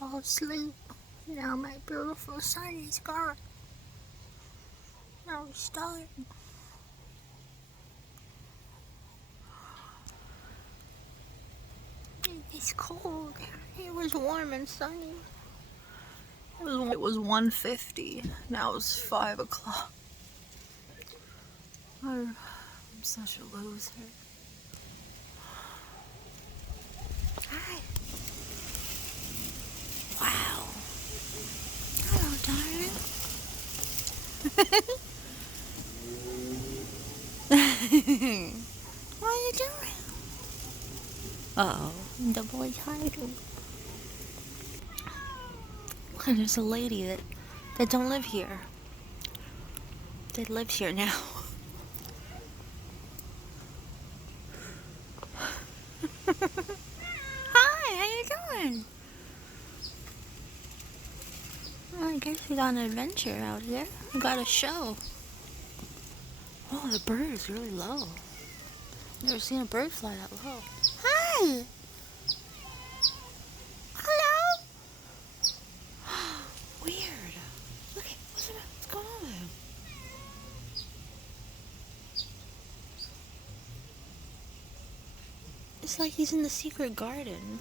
fall asleep. Now my beautiful sun is gone. Now it's dark. It's cold. It was warm and sunny. It was 1:50. Now it's 5 o'clock. I'm such a loser. Hi. Wow. Hello, darling. What are you doing? Uh-oh. The boy's hiding. There's a lady that don't live here. That lives here now. Hi, how you doing? Well, I guess we got an adventure out here. We got a show. Oh, the bird is really low. Never seen a bird fly that low. Hi! Hello? Weird. Look, what's going on with him? It's like he's in the secret garden.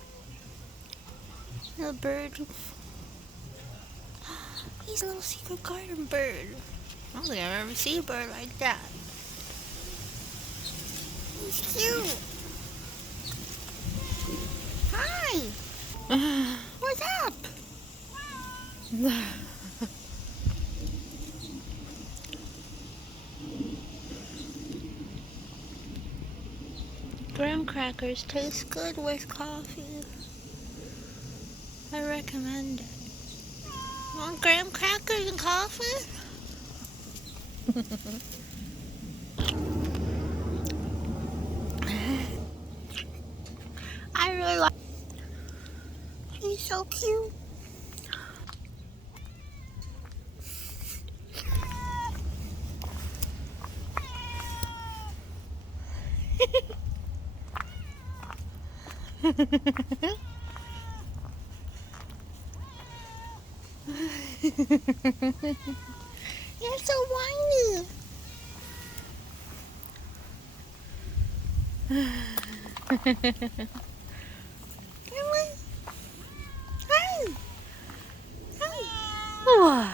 The bird. He's a little secret garden bird. I don't think I've ever seen a bird like that. He's cute. Hi. What's up? Graham crackers taste good with coffee. I recommend it. Want graham crackers and coffee? I really like. He's so cute. You're so whiny. Hey. Hey. What?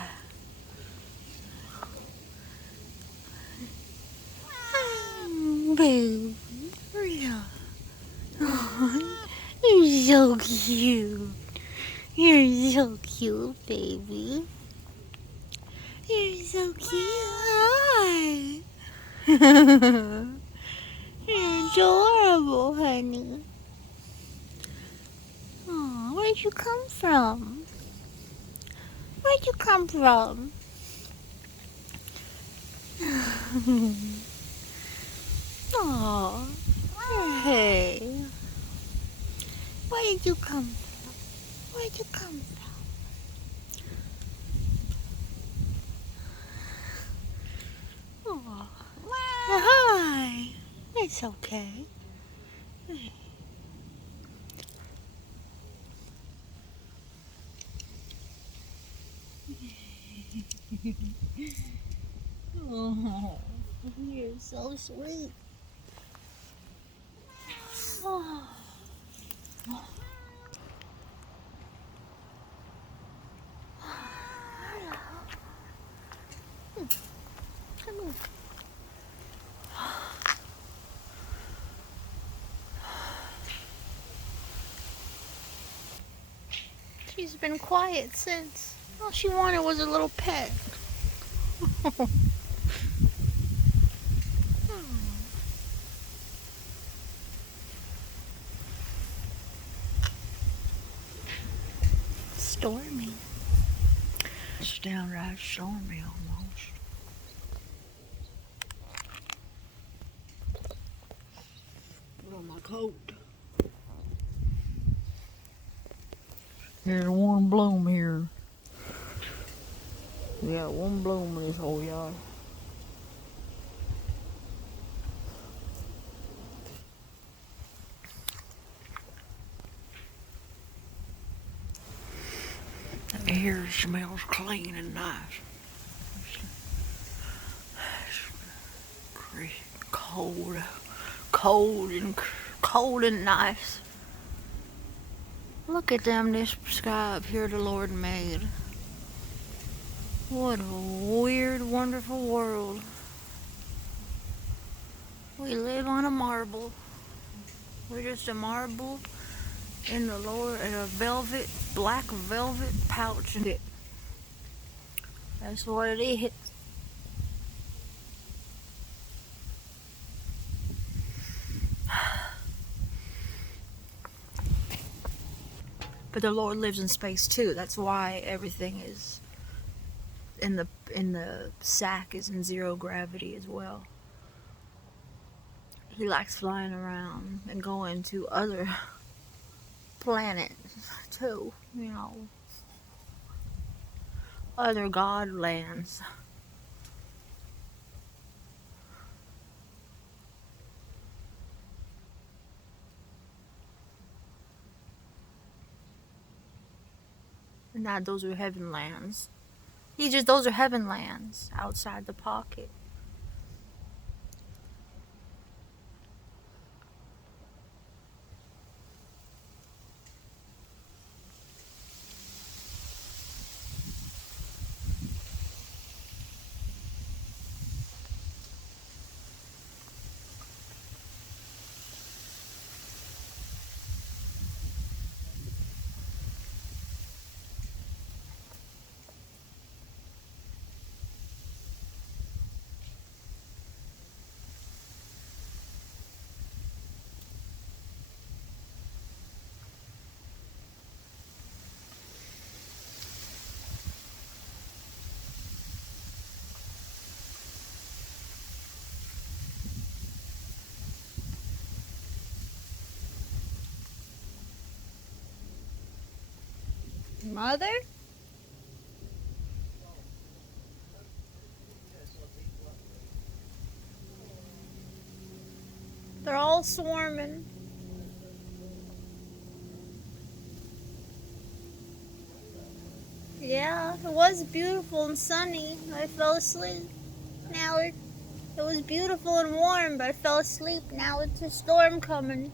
Baby. Rita. Oh, you're so cute. You're so cute, baby. You're so cute. Hi. You're adorable, honey. Aw, where'd you come from? Where'd you come from? Aw, hey. Where did you come from? Where'd you come from? Aw. Hi. It's okay. Oh, you're so sweet. Oh. Come here. She's been quiet since. All she wanted was a little pet. Stormy. It's downright stormy almost. Put on my coat. There's one bloom here. We got one bloom in this whole yard. here smells clean and nice. It's cold and nice. Look at them, this sky up here the Lord made. What a weird, wonderful world. We live on a marble. We're just a marble in the Lord, in a black velvet pouch. That's what it is. But the Lord lives in space too. That's why everything is in the sack is in zero gravity as well. He likes flying around and going to other planets too, other god lands. Not those are heaven lands. Those are heaven lands outside the pocket. Mother? They're all swarming. Yeah, it was beautiful and sunny. I fell asleep. Now it was beautiful and warm, but I fell asleep. Now it's a storm coming.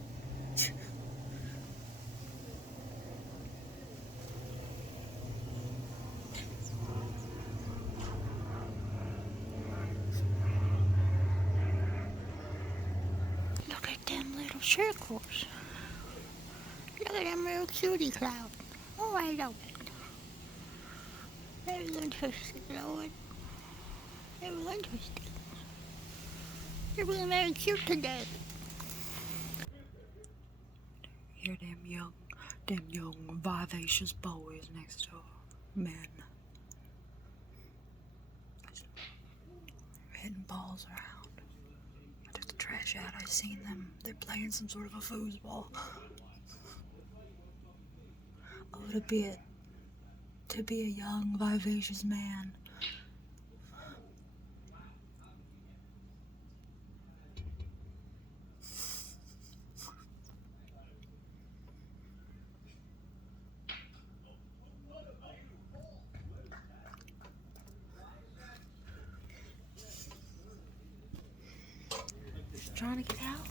Look at them little circles. Look at them little cutie clouds. Oh, I love it. Very interesting, Lord. Very interesting. You're being very cute today. Hear them young, vivacious boys next door. Men. Hitting balls around. I took the trash out. I seen them. They're playing some sort of a foosball. Oh, to be a young, vivacious man. Just trying to get out.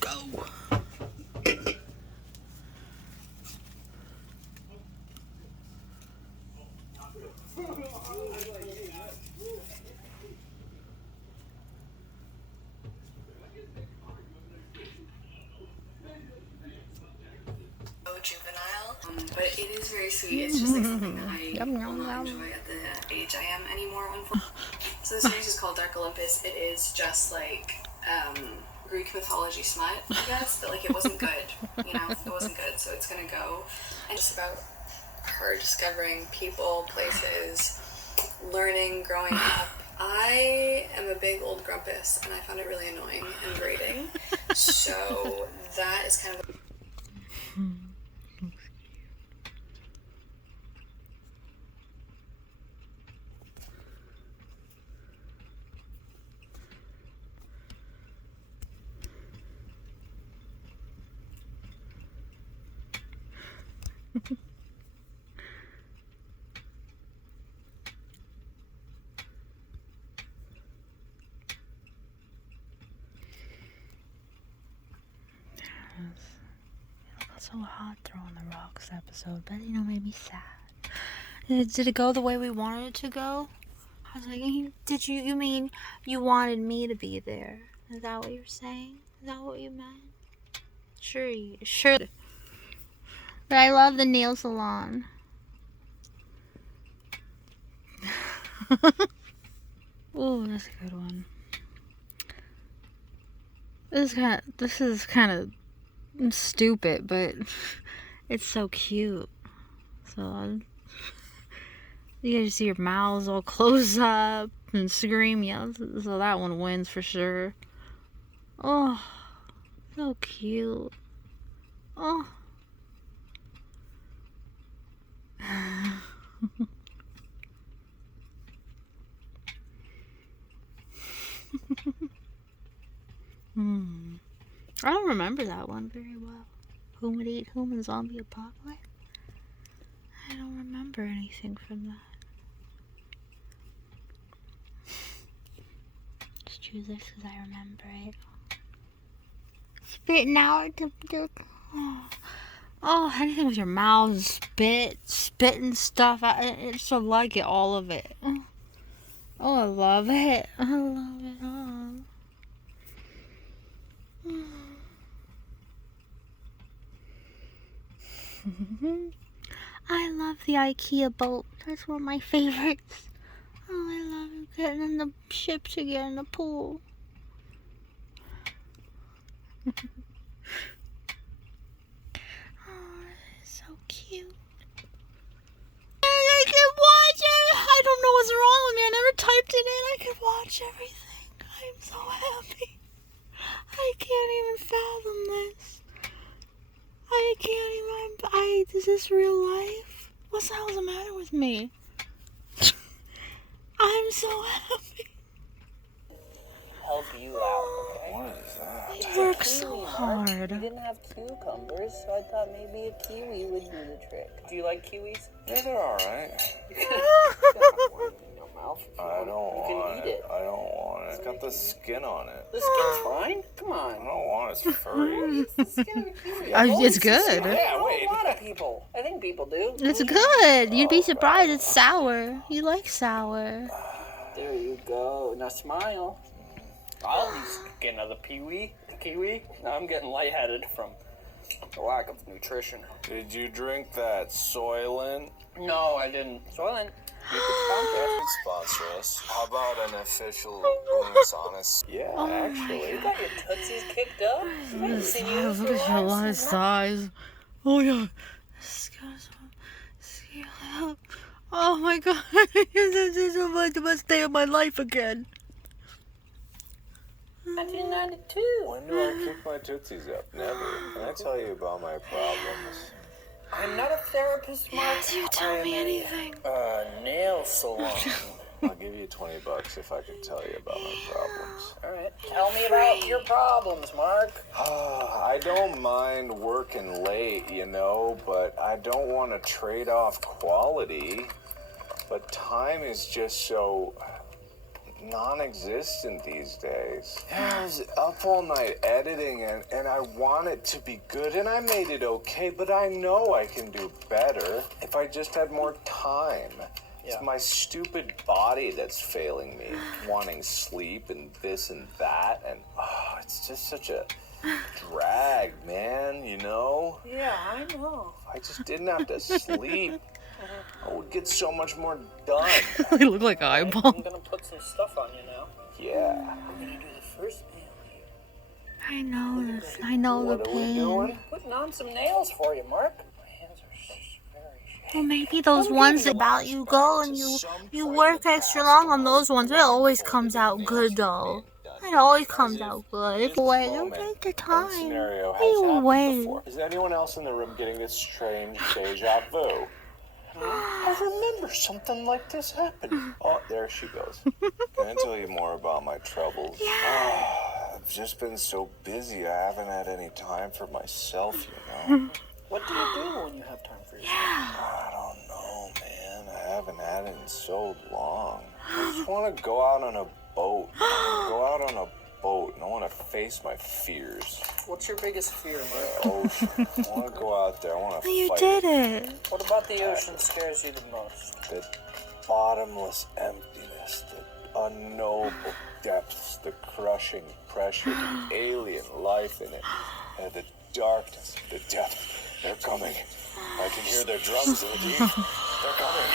Go. Juvenile, but it is very sweet. It's just like something that I will not enjoy at the age I am anymore, unfortunately. So the series is called Dark Olympus. It is just like Greek mythology smut, I guess, but like it wasn't good, it wasn't good, so it's gonna go. And just about her discovering people, places, learning, growing up. I am a big old grumpus, and I found it really annoying and grating, so that is kind of It got so hot throwing the rocks episode, but made me sad. Did it go the way we wanted it to go? I was like, you mean you wanted me to be there? Is that what you're saying? Is that what you meant? Sure. But I love the nail salon. Oh, that's a good one. This is kind of stupid, but it's so cute. So you guys see your mouths all close up and scream, yeah. So that one wins for sure. Oh, so cute. Oh. I don't remember that one very well. Whom would eat whom in zombie apocalypse? I don't remember anything from that. Just choose this because I remember it. Spitting out oh, anything with your mouth, spitting stuff out. I just like it, all of it. Oh, I love it. I love it all. I love the IKEA boat. That's one of my favorites. Oh, I love getting in the ship to get in the pool. Oh, it's so cute. I can watch it. I don't know what's wrong with me. I never typed it in. I can watch everything. I'm so happy. I can't even fathom this. I can't even. Is this real life? What the hell's the matter with me? I'm so happy. Help you out, okay? What is that? He works so hard. You didn't have cucumbers, so I thought maybe a kiwi would do the trick. Do you like kiwis? Yeah, they're alright. You can have one in your mouth. I don't want You can eat it. I don't want it. It's got the skin on it. The skin's fine. Come I on. don't want it. It's furry. It's the skin of a kiwi. It's good. Yeah, wait. A lot of people. I think people do. It's good. You'd be surprised. It's sour. You like sour. There you go. Now smile. I'll at least get another kiwi. Now I'm getting lightheaded from the lack of nutrition. Did you drink that Soylent? No, I didn't. Soylent, you could Sponsor us. How about an official bonus honest? Yeah, actually. You got your tootsies kicked up? I haven't seen you Look for a at your while. life size. Oh yeah. Oh my god. This is the best day of my life again. 1992. When do I kick my tootsies up? Never. Can I tell you about my problems? I'm not a therapist, Mark. Yes, you tell me anything. Nail salon. I'll give you $20 if I can tell you about my problems. All right. Tell me about your problems, Mark. I don't mind working late, but I don't want to trade off quality. But time is just so non-existent these days. I was up all night editing and I want it to be good and I made it okay, but I know I can do better if I just had more time. It's my stupid body that's failing me, wanting sleep and this and that, and it's just such a drag, man, Yeah, I know. If I just didn't have to sleep, I would get so much more done. You look like an eyeball. I'm gonna put some stuff on you now. Yeah. I'm gonna do the first nail here. I know this. I know the What are we pain. doing? Putting on some nails for you, Mark. My hands are very shaky. Well, maybe those ones about you go and you work extra long on those ones. It always comes out good though. It always comes out good. If you wait, you take the time. Scenario has You happened wait. before. Is anyone else in the room getting this strange deja vu? I remember something like this happened. Oh, there she goes. Can I tell you more about my troubles? Yeah. I've just been so busy, I haven't had any time for myself, What do you do when you have time for yourself? so long. I just want to go out on a boat. And I want to face my fears. What's your biggest fear, Mark? The ocean. I want to go out there. I want to You fight did it. What about the ocean scares you the most? the bottomless emptiness, the unknowable depths, the crushing pressure, the alien life in it, and the darkness, the depth. They're coming. I can hear their drums in the deep. They're coming.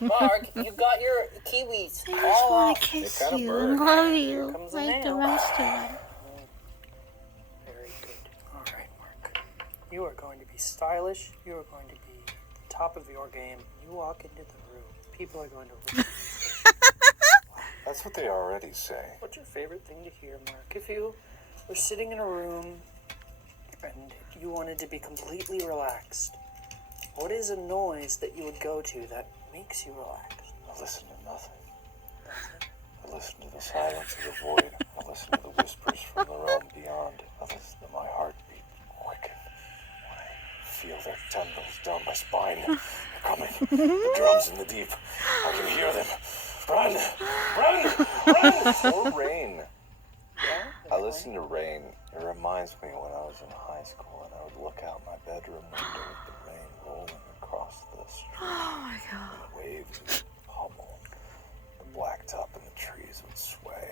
Mark, you got your kiwis. I just want to kiss kinda you burn. and love you Comes a like the nail. rest of them. Very good. All right, Mark. You are going to be stylish. You are going to be the top of your game. You walk into the room. People are going to look at you. That's what they already say. What's your favorite thing to hear, Mark? If you were sitting in a room and you wanted to be completely relaxed, what is a noise that you would go to that makes you relaxed? I listen to nothing. I listen to the silence of the void. I listen to the whispers from the realm beyond. I listen to my heartbeat quicken when I feel their tendrils down my spine. They're coming. The drums in the deep. I can hear them. Run! Run! Run! Or rain. I listen to rain. It reminds me when I was in high school and I would look out my bedroom window with the rain rolling across the street. Oh my god. The waves would pummel. The blacktop and the trees would sway.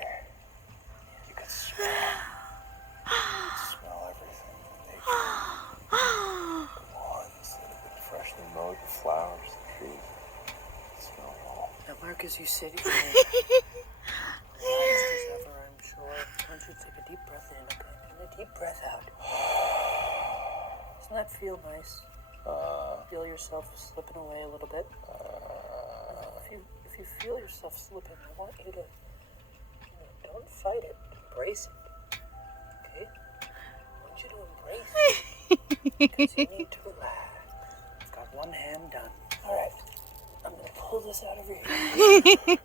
You could smell. You could smell everything in nature. The lawns that have been freshly mowed, the flowers, the trees. You could smell it all. Now, Mark, as you sit here, relaxed as ever, I'm sure. Why don't you take a deep breath in, okay? And a deep breath out. Doesn't that feel nice? Feel yourself slipping away a little bit. If you feel yourself slipping, I want you to, don't fight it. Embrace it. Okay? I want you to embrace it. Because you need to relax. I've got one hand done. All right. I'm gonna pull this out of your hand.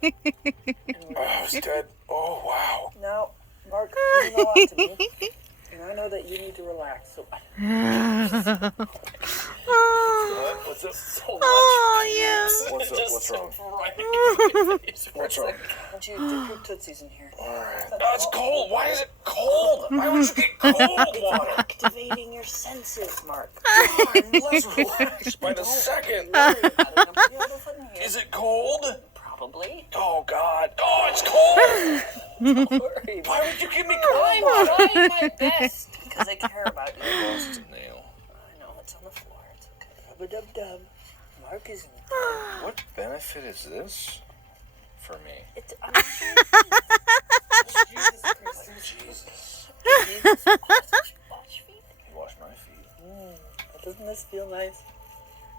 Oh, I was dead. Oh, wow. Now, Mark, you know what to me, and I know that you need to relax. So Oh, What's up? so much. oh yeah. What's up? What's wrong? Right in my face. What's wrong? Why don't you dip your tootsies in here? Alright. Oh, it's cold. Why is it cold? Why would you get cold water? Activating your senses, Mark. I'm less relaxed by the second. Is it cold? Probably. Oh, God. Oh, it's cold. Don't worry. Why would you give me I'm cold? trying my best because I care about you. Lost a nail. I know, it's on the floor. It's okay. Rub-a-dub-dub. Mark is in What benefit is this for me? It's Jesus Christ. Jesus. Wash feet. You wash my feet. Doesn't this feel nice?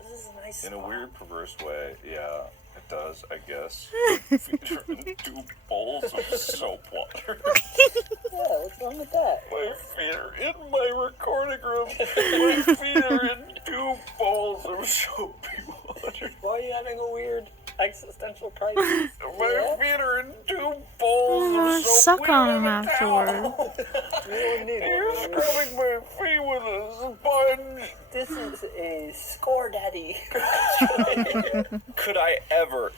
This is a nice In a spot. weird, perverse way, yeah, it does, I guess. Feet are in 2 bowls of soap water. Yeah, what's wrong with that? My feet are in my recording room. My feet are in 2 bowls of soapy water. Why are you having a weird existential crisis? My feet are in 2 bowls of soap. Suck We on don't him have a afterward. towel. You don't need You're it. scrubbing my feet with a sponge. This is a score daddy. Could I ever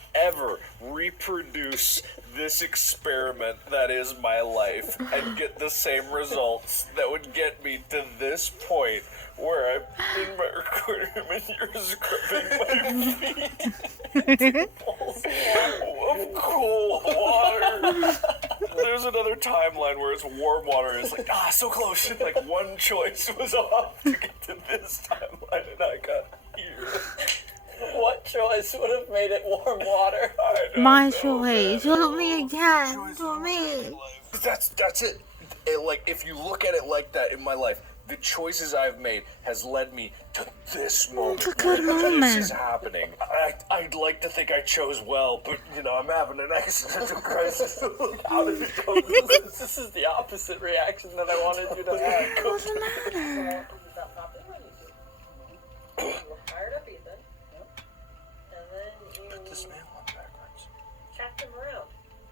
reproduce this experiment that is my life and get the same results that would get me to this point where I'm in my recording room and you're scrubbing my feet of cold water? There's another timeline where it's warm water and it's like, so close. Like one choice was off to get to this timeline and I got here. What choice would have made it warm water? I don't My know, choice. man. Do me again. Do me. That's it. Like, if you look at it like that in my life, the choices I've made has led me to this moment. It's a good where moment. This is happening. I'd like to think I chose well, but, I'm having an existential crisis. How did it go? This is the opposite reaction that I wanted you to have. What's the matter? Fired up, Ethan. And then you Put this nail on backwards. kept him around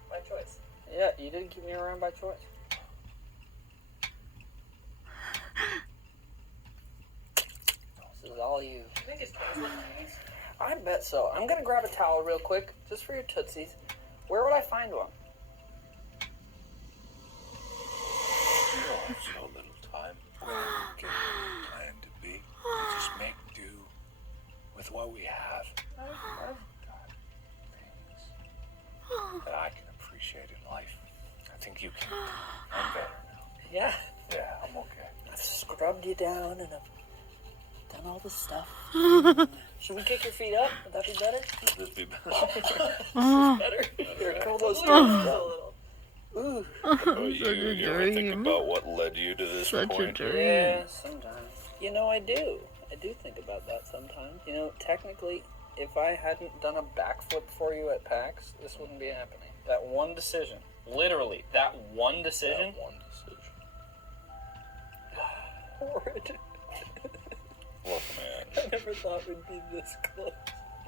by choice. Yeah, you didn't keep me around by choice. This is all you. I think his toes look nice. I bet so. I'm gonna grab a towel real quick, just for your tootsies. Where would I find one? You'll have so little time. When you get where you plan to be, just make do with what we have. I've got things that I can appreciate in life. I think you can. I'm better now. Yeah. Yeah, I'm okay. I've scrubbed you down and I've done all this stuff. Should we kick your feet up? Would that be better? Would this be better? Better? Here, come those toes down a little. Ooh. You ever think about what led you to this point? Yeah, sometimes. You know, I do. I do think about that sometimes. You know, technically, if I hadn't done a backflip for you at PAX, this wouldn't be happening. That one decision. Literally, that one decision. That one decision. Horrid. Look, man, I never thought we'd be this close.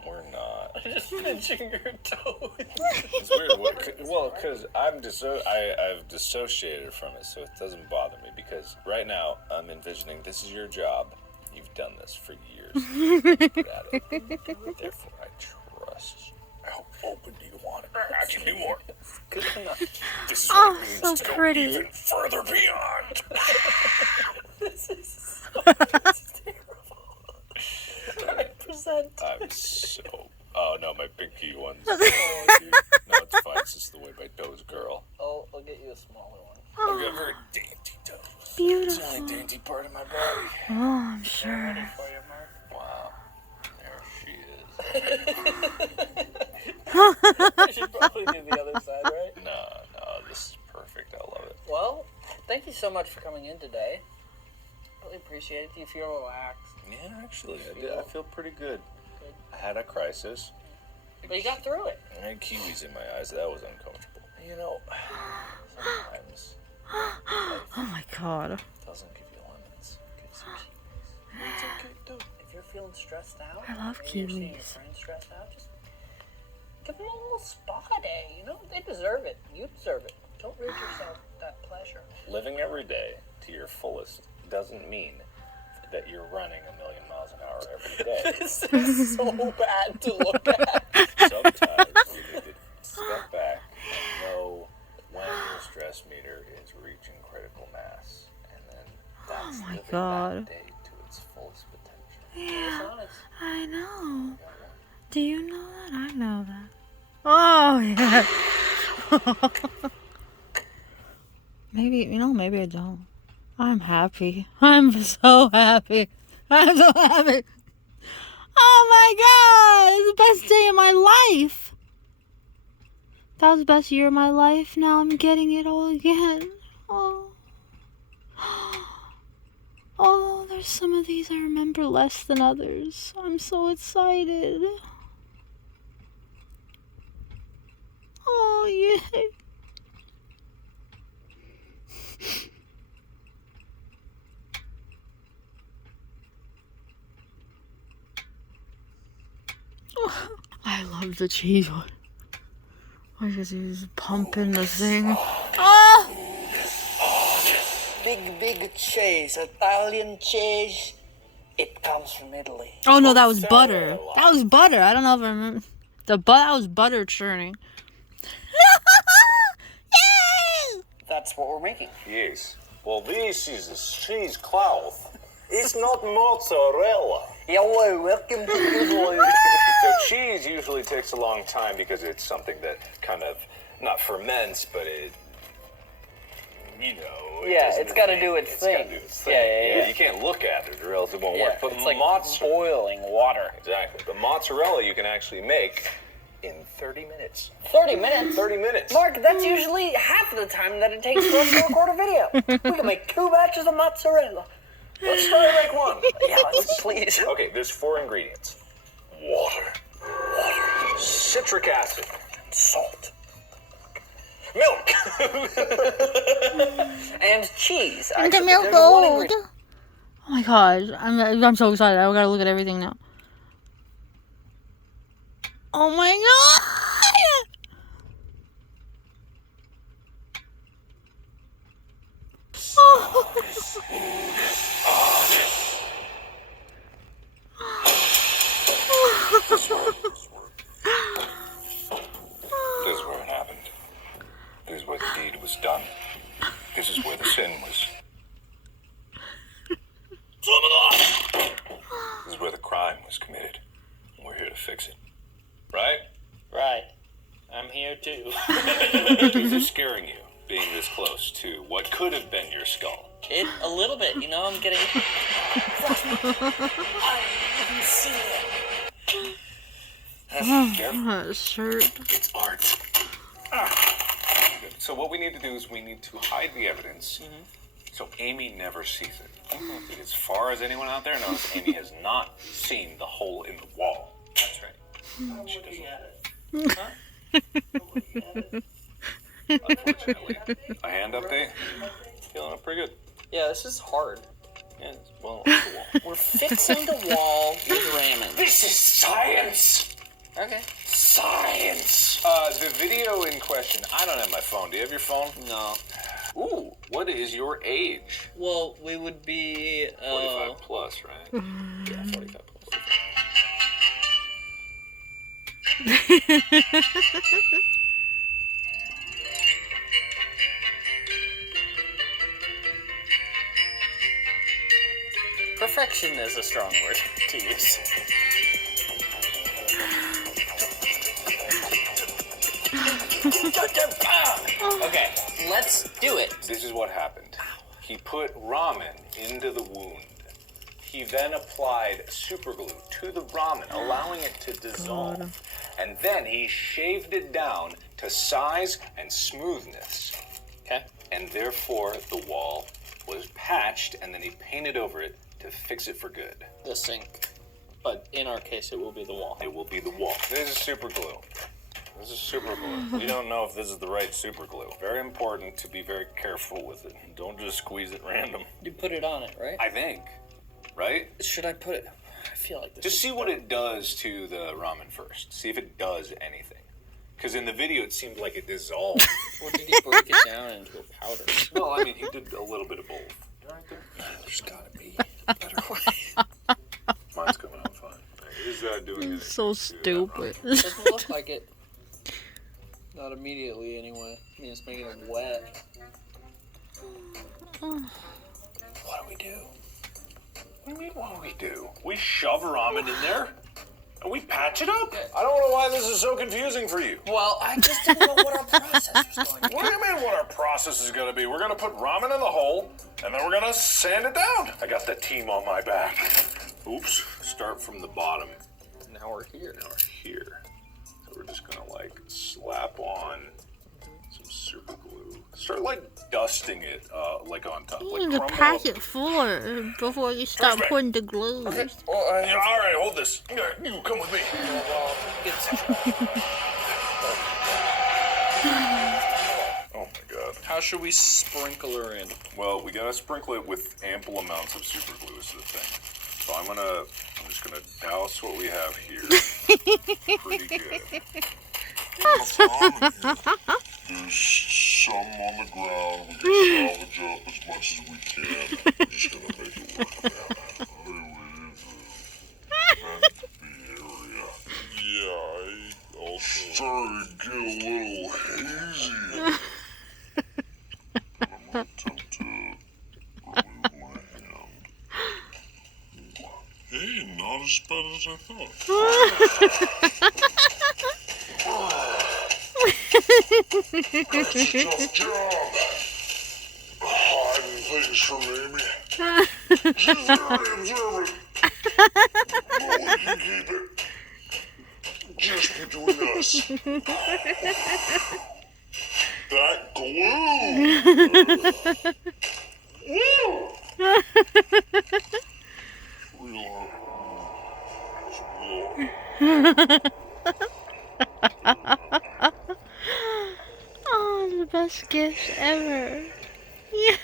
we're not. Just pinching your toes. It's weird. Well, because I've dissociated from it, so it doesn't bother me. Because right now, I'm envisioning this is your job. You've done this for years. You're expert at it. Therefore, I trust you. How open do you want it? I can do more. Good enough. This is what it means so to pretty. go even further beyond. This is so terrible. 100%. I'm so. Oh no, my pinky one's. Oh, dude. No, it's fine. It's just the way my toes girl. I'll get you a smaller one. I've got very dainty toes. It's the Beautiful. only dainty part of my body. Oh, I'm sure. For you, Mark. Wow. There she We should probably do the other side, right? is. No, this is perfect. I love it. Well, thank you so much for coming in today. Really appreciate it. Do you feel relaxed? Yeah, actually, I did. I feel pretty good. I had a crisis. But you got through it. I had kiwis in my eyes. That was uncomfortable. You know, sometimes Oh my god. doesn't give you lemons. It gives you kiwis. It's okay, dude. If you're feeling stressed out, I love maybe you're seeing your kiwis. friends stressed out, just give them a little spa day. You know, they deserve it. You deserve it. Don't rid yourself of that pleasure. Living every day to your fullest doesn't mean that you're running 1,000,000 miles an hour every day. This is so bad to look at. Sometimes you need to step back and know when your stress meter is reaching critical mass, and then that's my living God. that day to its fullest potential. Yeah, Honest. I know. Do you know that? I know that. Oh, yeah. Maybe, maybe I don't. I'm happy. I'm so happy. I'm so happy. Oh my god! It's the best day of my life. That was the best year of my life. Now I'm getting it all again. Oh. Oh, there's some of these I remember less than others. I'm so excited. Oh, yay. I love the cheese one. I just use pumping the thing. Ah! Big cheese, Italian cheese. It comes from Italy. Oh no, that was butter. That was butter. I don't know if I remember. That was butter churning. Yay! That's what we're making. Yes. Well, this is a cheese cloth. It's not mozzarella. Hello, welcome to Italy. So cheese usually takes a long time because it's something that kind of not ferments, but it, Yeah, does it's gotta do its thing. Gotta do its thing. Yeah. You can't look at it or else it won't Yeah, work. But it's like mozzarella, boiling water. exactly. But mozzarella you can actually make in 30 minutes. 30 minutes? 30 minutes. Mark, that's usually half of the time that it takes for us to record a video. We can make 2 batches of mozzarella. Let's try to make one. Yeah, let's please. Okay, there's 4 ingredients. Water, citric acid, Salt. milk. And cheese. And the Actually, milk there's one gold. ingredient. Oh my god, I'm so excited. I gotta look at everything now. Oh my god! too. Is it scaring you, being this close to what could have been your skull? A little bit, you know, I'm getting... I didn't see it. Shirt. It's art. So what we need to do is we need to hide the evidence so Amy never sees it. As far as anyone out there knows, Amy has not seen the hole in the wall. That's right. She doesn't. Unfortunately. A hand update? Feeling up pretty good. Yeah, this is hard. Yeah, well, it's the wall. We're fixing the wall with ramen. This is science! Okay. Science! The video in question, I don't have my phone. Do you have your phone? No. Ooh, what is your age? Well, we would be... 45 plus, right? Yeah, 45 plus. Perfection is a strong word to use. Okay, let's do it. This is what happened. He put ramen into the wound. He then applied superglue to the ramen, allowing it to dissolve. And then he shaved it down to size and smoothness. Okay. And therefore, the wall was patched, and then he painted over it to fix it for good. The sink. But in our case, it will be the wall. It will be the wall. This is super glue. This is super glue. We don't know if this is the right super glue. Very important to be very careful with it. Don't just squeeze it random. You put it on it, right? I think. Right? Should I put it? I feel like this. Just see what it does to the ramen first. See if it does anything. Because in the video, it seemed like it dissolved. Or did he break it down into a powder? No, I mean, he did a little bit of both. Right there. There's gotta be a better way. Mine's coming out fine. He's doing it. So stupid. Doesn't look like it. Not immediately, anyway. I mean, it's making it wet. What do we do? What do you mean, what do we do? We shove ramen in there, and we patch it up. Yeah. I don't know why this is so confusing for you. Well, I just didn't know what our process was going to be. What do you mean what our process is going to be? We're going to put ramen in the hole, and then we're going to sand it down. I got the team on my back. Oops. Start from the bottom. Now we're here. Now we're here. So we're just going to, like, slap on some super glue. Start, like, dusting it, like, on top. You Like, need to crumble pack up. it full before you start First, putting the glue. Well, Yeah, all right, hold this. You come with me. Oh my god. How should we sprinkle her in? Well, we gotta sprinkle it with ample amounts of super glue is the thing. So I'm just gonna douse what we have here. Pretty good. There's some on the ground. We can salvage up as much as we can. We're just gonna make it work now. The area. Yeah, I also started to get a little hazy. I'm gonna attempt to remove my hand. Hey, not as bad as I thought. That's a tough job. Hiding things from Amy. She's very observant. But we can keep it just between us. That glue! Oh, the best gift ever. Yeah.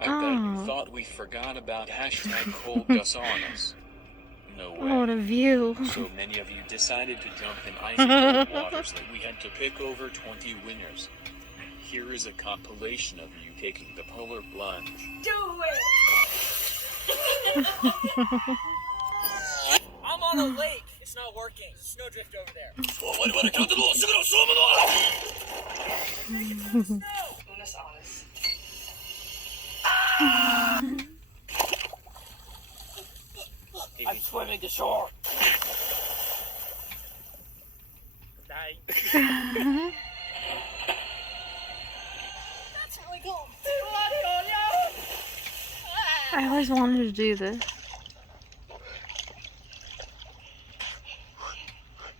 I bet you thought we forgot about hashtag cold Gus on us. No way. Oh, the view. So many of you decided to jump in icy cold waters that we had to pick over 20 winners. Here is a compilation of you taking the polar plunge. Do it! I'm on a lake. It's not working. There's a snowdrift over there. Unis honest. I'm swimming to shore. Nice. That's really cool. I always wanted to do this.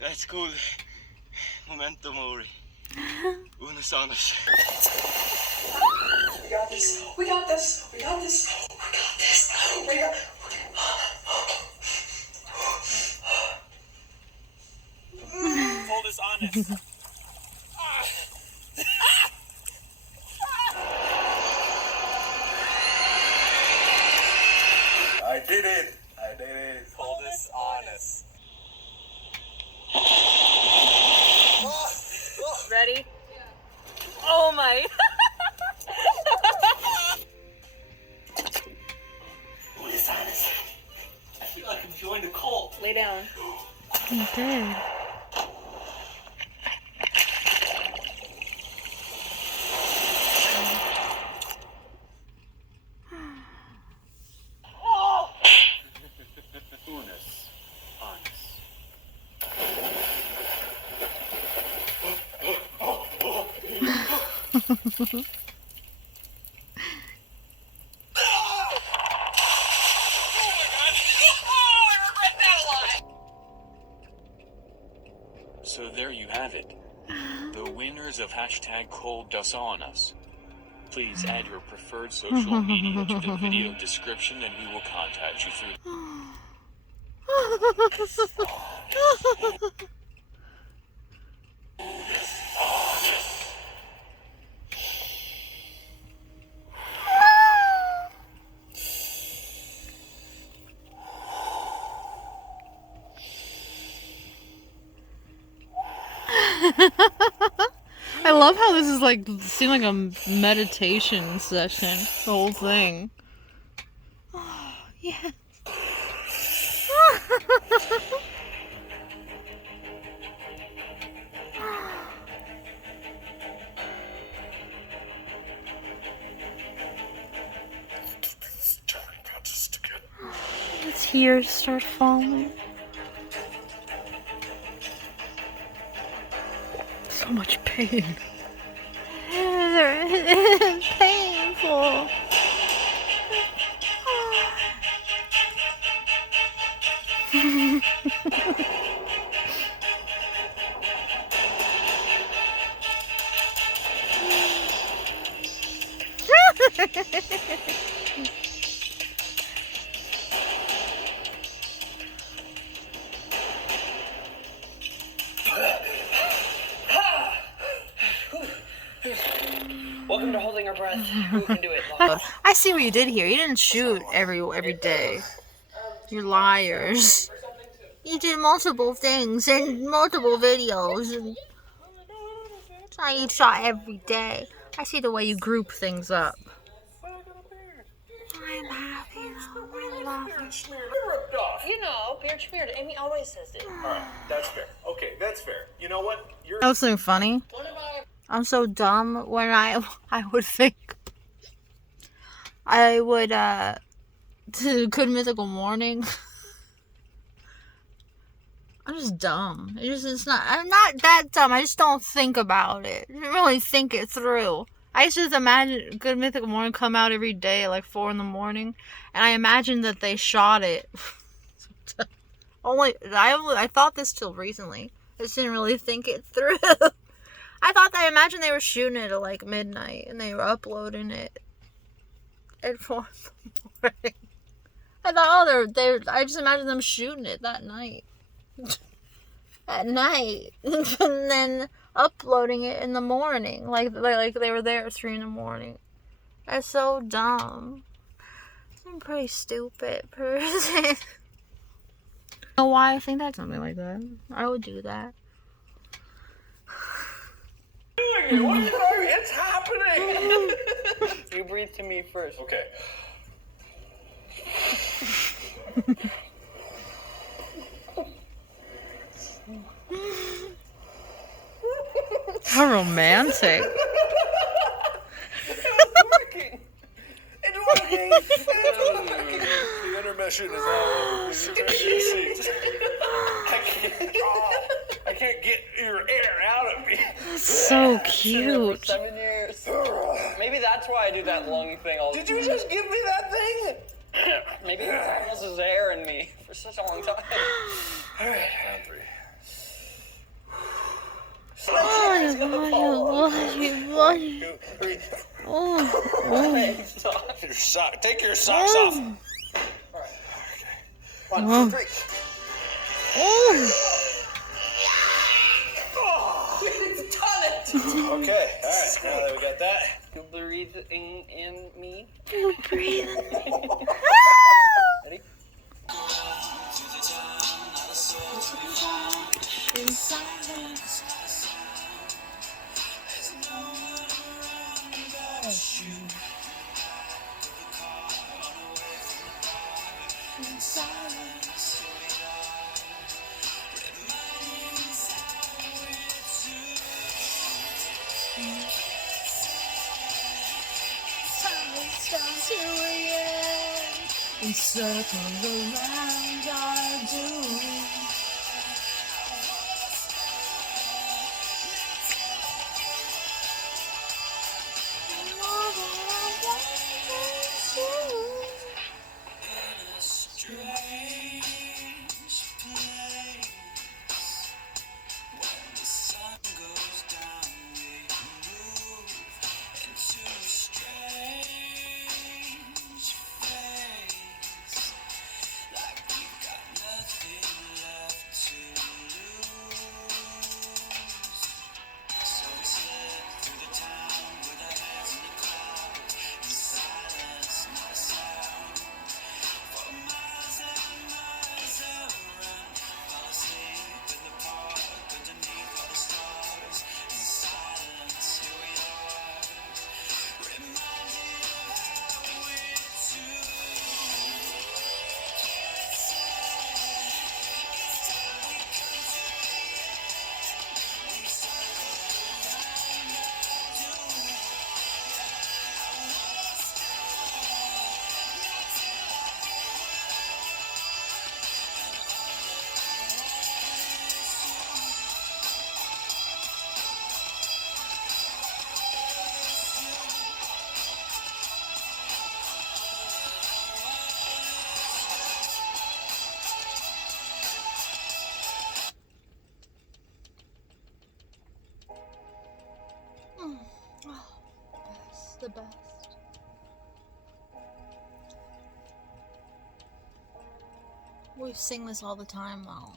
That's cool. Momento mori. Unos honest. We got this. We got this. We got this. We got this. We got. Hold us honest. I did it. I did it. Hold us honest. Ready? Oh my. Hold us honest. I feel like I'm joined a cult. Lay down. You did. Unis honest. So there you have it. The winners of hashtag Cold Us On Us. Please add your preferred social media to the video description and we will contact you through. I love how this is like seem like a meditation session. The whole thing. Oh, yeah. His tears start falling. So much pain. It's painful. Welcome to holding our breath. Who can do it? I see what you did here. You didn't shoot every day. You're liars. You did multiple things in multiple videos. And it's not you shot every day. I see the way you group things up. I'm happy though. I love it. You know, beard smeared. Amy always says it. Alright, that's fair. Okay, that's fair. You know what? You're That was something funny. I'm so dumb when I would think I would to Good Mythical Morning. I'm just dumb. I'm not that dumb. I just don't think about it. I didn't really think it through. I used to just imagine Good Mythical Morning come out every day at like 4 in the morning, and I imagined that they shot it. I thought this till recently. I just didn't really think it through. I imagined they were shooting it at like midnight and they were uploading it at 4 in the morning. I thought, I just imagined them shooting it that night. At night. And then uploading it in the morning. Like they were there at 3 in the morning. That's so dumb. I'm a pretty stupid person. I don't know why I think that's something like that. I would do that. It's happening! You breathe to me first. okay. How romantic. It's working! The intermission is all over. Please return to your seats. I can't get your air out of me. So For cute. 7 years. Maybe that's why I do that lung thing all the time. Did you just give me that thing? Maybe someone else's air in me for such a long time. All right, round 3. Breathe. Oh. Stop. Take your socks off. One, Oh. 2, 3. Oh. We've done it! Okay, all right. Now that we got that. You breathing in me. You breathe. Ready? In silence. In silence. Silence down to the end. We circle around our doom. The best. We sing this all the time, though. I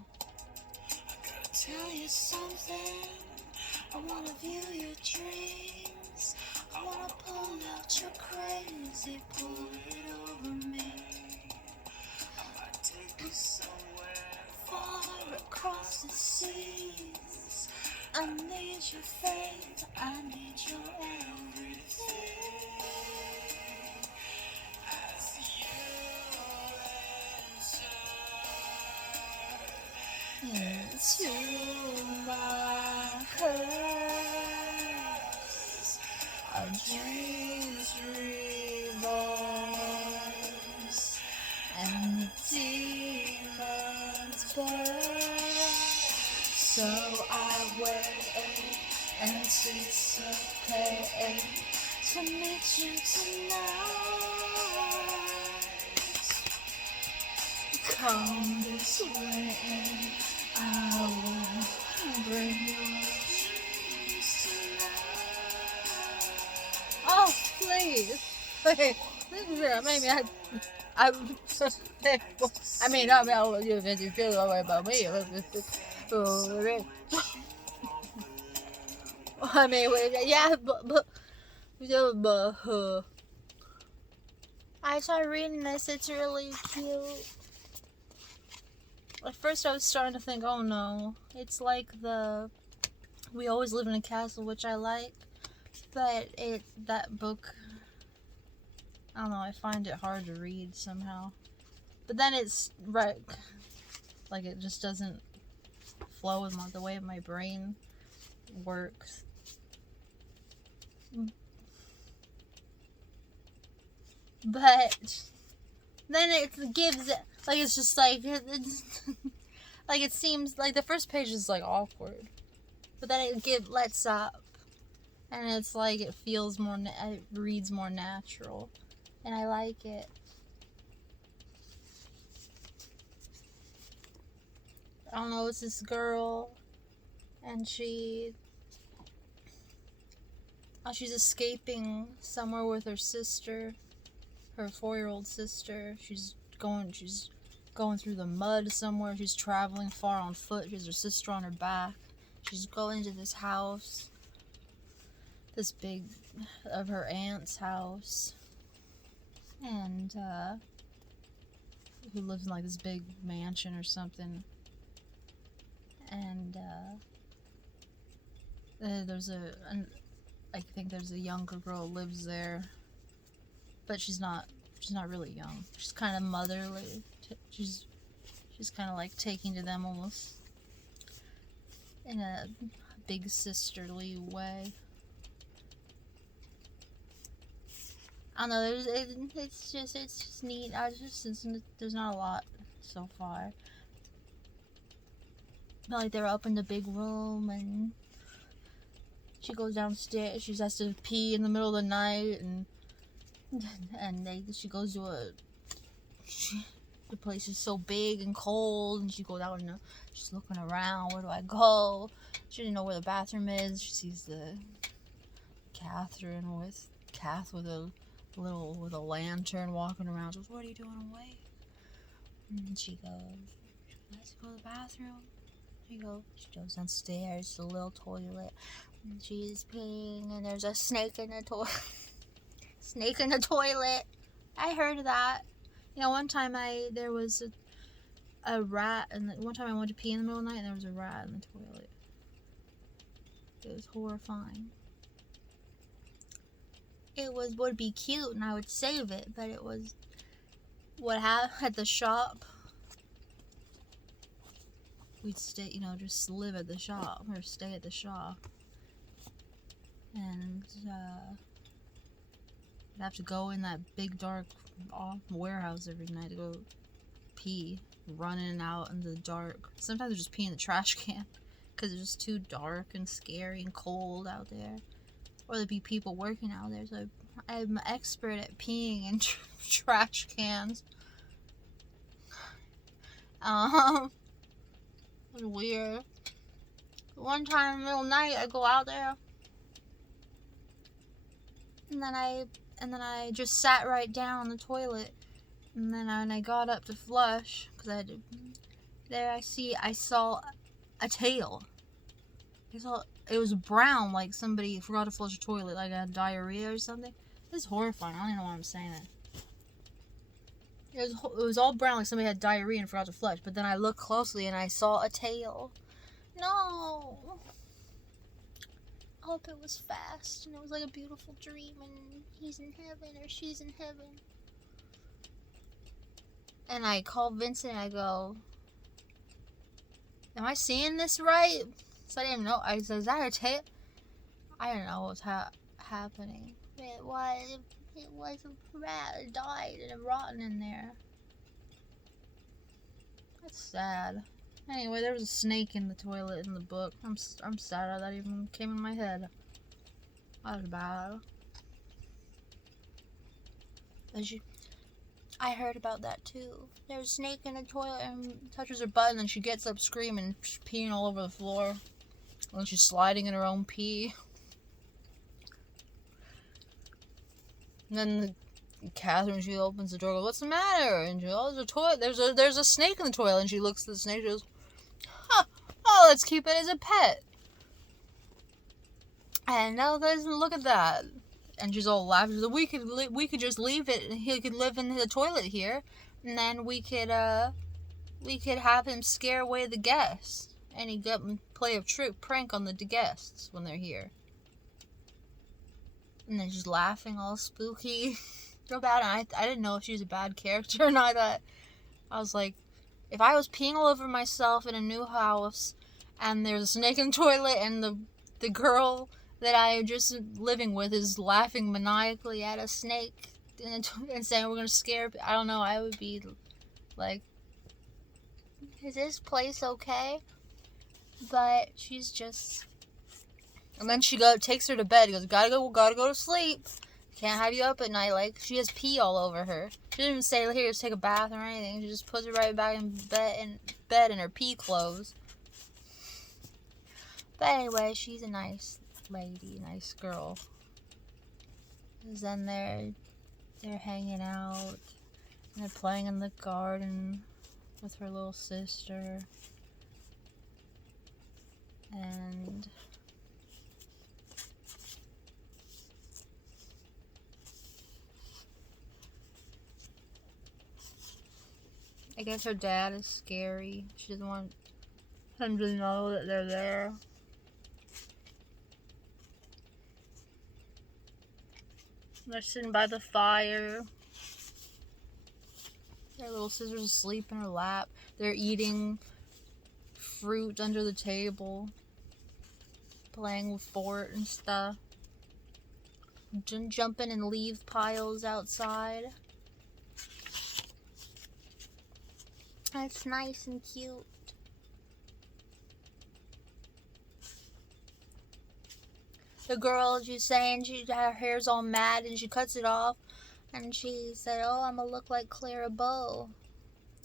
gotta tell you something. I wanna view your dreams. I wanna pull out your crazy, pull it over me. I might take you somewhere far across the seas. I need your faith. I need your everything. Into my curse, our dreams revolve, and the demons burn. So I wait and anticipate to meet you tonight. Come this way, I will bring your dreams to life. Oh, please. Hey, maybe I mean, not about you if you feel that way about me. I mean, yeah, but I started reading this. It's really cute. At first I was starting to think, oh no, it's like We Always Live in a Castle, which I like, but that book, I don't know, I find it hard to read somehow. But then it's right, like it just doesn't flow with the way my brain works. But then it gives it, like, it's just like, it's, like, it seems like the first page is like awkward, but then it lets up, and it's like it feels more, it reads more natural, and I like it. I don't know, it's this girl, and she's escaping somewhere with her sister, her 4-year-old sister. She's going through the mud somewhere. She's traveling far on foot. She has her sister on her back. She's going to this house, this big, of her aunt's house, and who lives in like this big mansion or something. And I think there's a younger girl who lives there, but she's not really young. She's kind of motherly. She's kind of like taking to them almost in a big sisterly way. I don't know. It's just neat. There's not a lot so far. But like they're up in the big room, and she goes downstairs. She has to pee in the middle of the night, and she goes to the place is so big and cold, and she goes out and she's looking around. Where do I go? She didn't know where the bathroom is. She sees the Kath with a lantern walking around. She goes, "What are you doing awake?" And she goes, "Let's go to the bathroom." She goes downstairs to the little toilet, and she's peeing, and there's a snake in the toilet. Snake in the toilet. I heard of that. You know, one time there was a rat, and one time I went to pee in the middle of the night, and there was a rat in the toilet. It was horrifying. It would be cute, and I would save it, but it was what happened at the shop. We'd stay, just live at the shop, or stay at the shop, and I'd have to go in that big dark warehouse every night to go pee, run in and out in the dark. Sometimes I just pee in the trash can because it's just too dark and scary and cold out there, or there'd be people working out there. So I'm an expert at peeing in trash cans. It's weird. One time in the middle of the night, I go out there, and then I just sat right down on the toilet, and then when I got up to flush, because I had to, I saw a tail. It was brown, like somebody forgot to flush a toilet, like I had diarrhea or something. This is horrifying. I don't even know why I'm saying it. It was all brown, like somebody had diarrhea and forgot to flush. But then I looked closely and I saw a tail. No. I hope it was fast and it was like a beautiful dream and he's in heaven or she's in heaven. And I called Vincent and I go, "Am I seeing this right?" So I didn't know. I said, "Is that a tail?" I didn't know what was happening. It was a rat. It died and it rotten in there. That's sad. Anyway, there was a snake in the toilet in the book. I'm sad how that even came in my head. That was bad. I heard about that too. There's a snake in the toilet and touches her butt, and then she gets up screaming, peeing all over the floor. And then she's sliding in her own pee. And then Catherine, she opens the door, goes, "What's the matter?" And she goes, "Oh, there's a snake in the toilet." And she looks at the snake, she goes, "Oh, let's keep it as a pet." And now look at that. And she's all laughing. She's like, we could just leave it, and he could live in the toilet here, and then we could have him scare away the guests, and he play a prank on the guests when they're here. And then she's laughing all spooky about it. I didn't know if she was a bad character or not. I was like, if I was peeing all over myself in a new house and there's a snake in the toilet, and the girl that I just living with is laughing maniacally at a snake and saying we're gonna scare. I don't know. I would be like, is this place okay? But she's just. And then she takes her to bed. Goes, gotta go to sleep. Can't have you up at night. Like, she has pee all over her. She didn't even say, here, just take a bath or anything. She just puts her right back in bed in her pee clothes. But anyway, she's a nice lady, nice girl. Because then they're hanging out. And they're playing in the garden with her little sister. And I guess her dad is scary. She doesn't want him to know that they're there. They're sitting by the fire. Their little sister's asleep in her lap. They're eating fruit under the table. Playing with fort and stuff. Jumping in leaf piles outside. That's nice and cute. The girl, she's saying her hair's all mad and she cuts it off. And she said, oh, I'm gonna look like Clara Bow.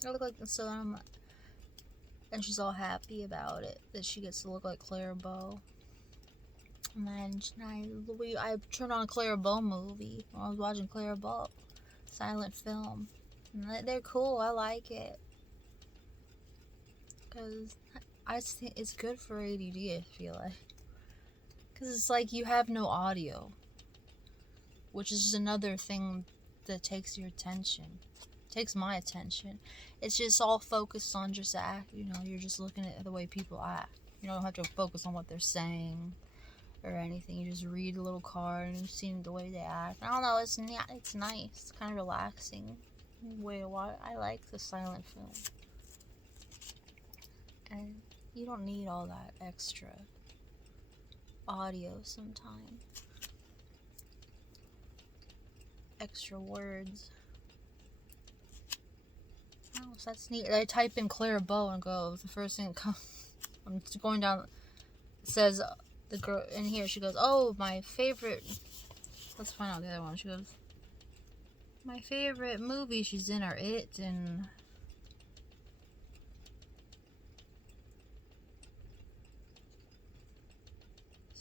I look like, and she's all happy about it, that she gets to look like Clara Bow. And then I turned on a Clara Bow movie when I was watching Clara Bow. Silent film. And they're cool, I like it. Because I just think it's good for ADD, I feel like. Because it's like you have no audio. Which is just another thing that takes your attention. Takes my attention. It's just all focused on just act. You know, you're just looking at the way people act. You don't have to focus on what they're saying or anything. You just read a little card and see the way they act. I don't know, it's nice. It's kind of relaxing. I like the silent film. And you don't need all that extra audio sometimes. Extra words. Oh, so that's neat. I type in Clara Bow and go, the first thing that comes, I'm going down, it says, the girl in here, she goes, oh, my favorite, let's find out the other one. She goes, my favorite movie she's in are It and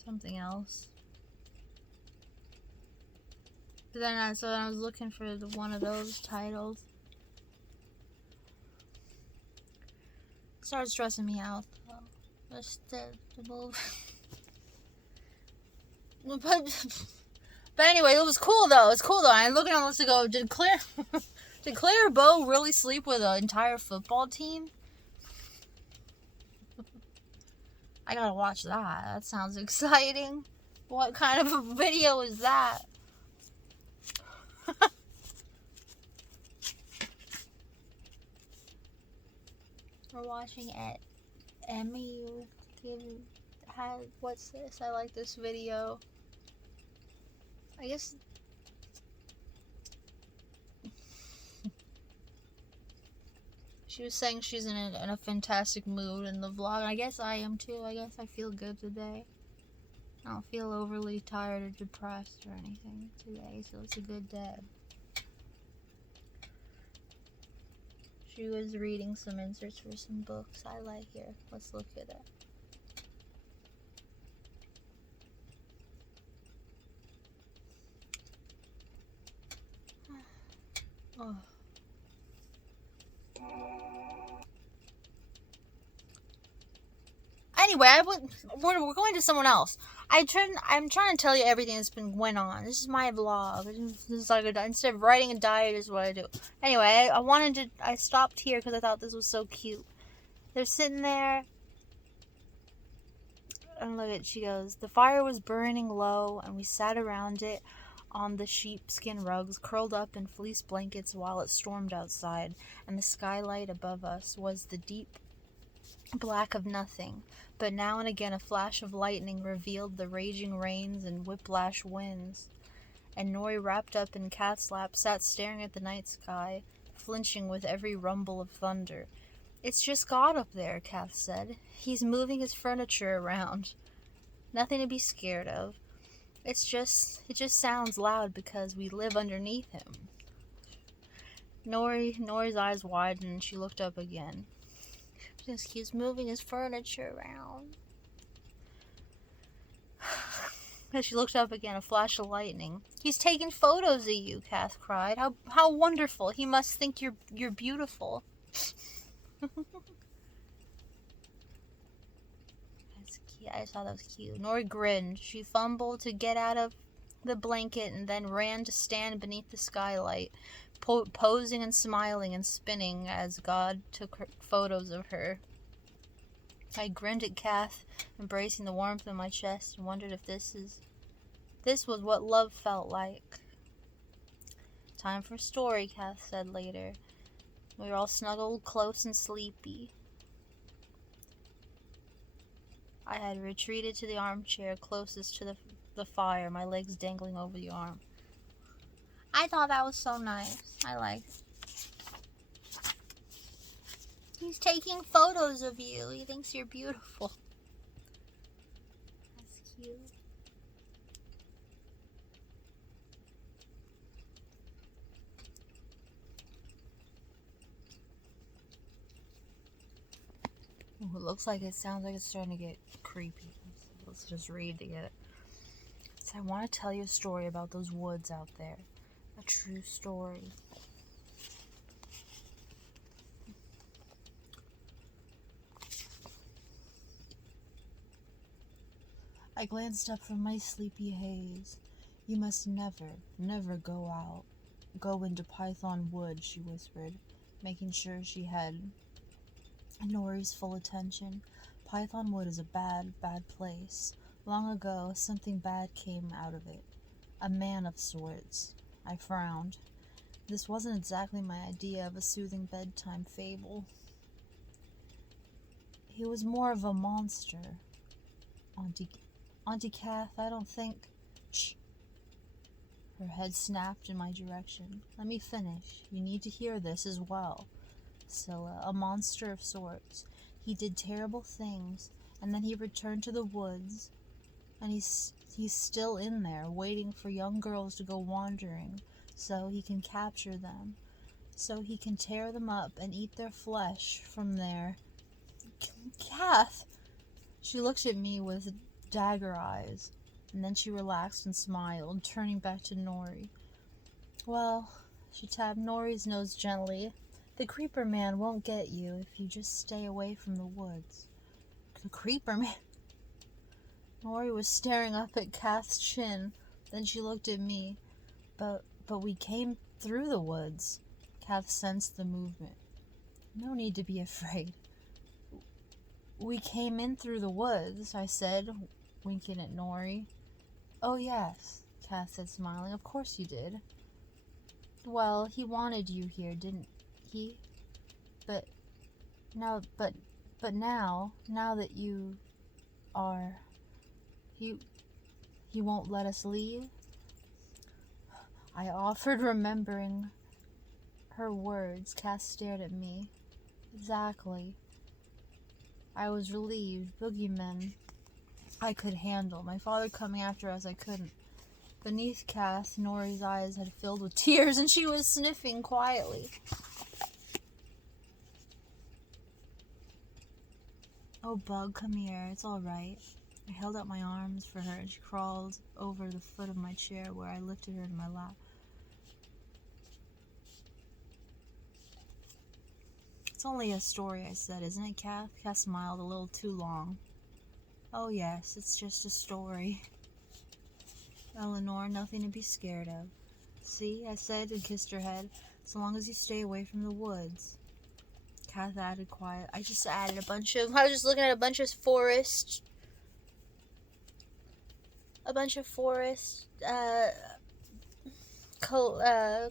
something else. But then I was looking for one of those titles. It started stressing me out though. Just the movie. But anyway, it was cool though. It's cool though. I'm looking on this to go, did Clara Bow really sleep with an entire football team? I gotta watch that. That sounds exciting. What kind of a video is that? We're watching at Emmy. What's this? I like this video. I guess. She was saying she's in a fantastic mood in the vlog. I guess I am too. I guess I feel good today. I don't feel overly tired or depressed or anything today, so it's a good day. She was reading some inserts for some books I like here. Let's look at it. Oh. Anyway, we're going to someone else. I'm trying to tell you everything that's been went on. This is my vlog. This is like instead of writing a diary, is what I do. Anyway, I stopped here because I thought this was so cute. They're sitting there, and look at, she goes, the fire was burning low, and we sat around it on the sheepskin rugs, curled up in fleece blankets while it stormed outside, and the skylight above us was the deep black of nothing, but now and again a flash of lightning revealed the raging rains and whiplash winds. And Nori, wrapped up in Kath's lap, sat staring at the night sky, flinching with every rumble of thunder. "It's just God up there," Kath said. "He's moving his furniture around. Nothing to be scared of. It just sounds loud because we live underneath him." Nori's eyes widened and she looked up again. "Just keeps moving his furniture around." As she looked up again, a flash of lightning. "He's taking photos of you," Kath cried. How wonderful. He must think you're beautiful." That's cute. I just thought that was cute. Nori grinned. She fumbled to get out of the blanket and then ran to stand beneath the skylight, posing and smiling and spinning as God took photos of her. I grinned at Kath, embracing the warmth in my chest, and wondered if this was what love felt like. "Time for a story," Kath said later. We were all snuggled close and sleepy. I had retreated to the armchair closest to the fire, my legs dangling over the arm. I thought that was so nice. I liked it. "He's taking photos of you. He thinks you're beautiful." That's cute. Ooh, it looks like it sounds like it's starting to get creepy. Let's just read together. So I want to tell you a story about those woods out there. A true story. I glanced up from my sleepy haze. "You must never, never go out. Go into Python Wood," she whispered, making sure she had Nori's full attention. "Python Wood is a bad, bad place. Long ago, something bad came out of it. A man of sorts." I frowned. This wasn't exactly my idea of a soothing bedtime fable. "He was more of a monster. Auntie Kath, I don't think..." "Shh." Her head snapped in my direction. "Let me finish. You need to hear this as well. So, a monster of sorts. He did terrible things, and then he returned to the woods, and he's still in there, waiting for young girls to go wandering, so he can capture them, so he can tear them up and eat their flesh from there." "Kath!" She looked at me with dagger eyes, and then she relaxed and smiled, turning back to Nori. "Well," she tapped Nori's nose gently, "the creeper man won't get you if you just stay away from the woods." "The creeper man?" Nori was staring up at Kath's chin, then she looked at me. But we came through the woods." Kath sensed the movement. "No need to be afraid." "We came in through the woods," I said, winking at Nori. "Oh yes," Kath said, smiling. "Of course you did." "Well, he wanted you here, didn't he? But now that you are... He won't let us leave?" I offered, remembering her words. Kath stared at me. "Exactly." I was relieved. Boogeymen I could handle. My father coming after us I couldn't. Beneath Kath, Nori's eyes had filled with tears, and she was sniffing quietly. "Oh, Bug, come here. It's all right." I held out my arms for her, and she crawled over the foot of my chair, where I lifted her to my lap. "It's only a story," I said, "isn't it, Kath?" Kath smiled, a little too long. "Oh yes, it's just a story." "Eleanor, nothing to be scared of." "See," I said, and kissed her head, "so long as you stay away from the woods." Kath added quiet. I was just looking at a bunch of forest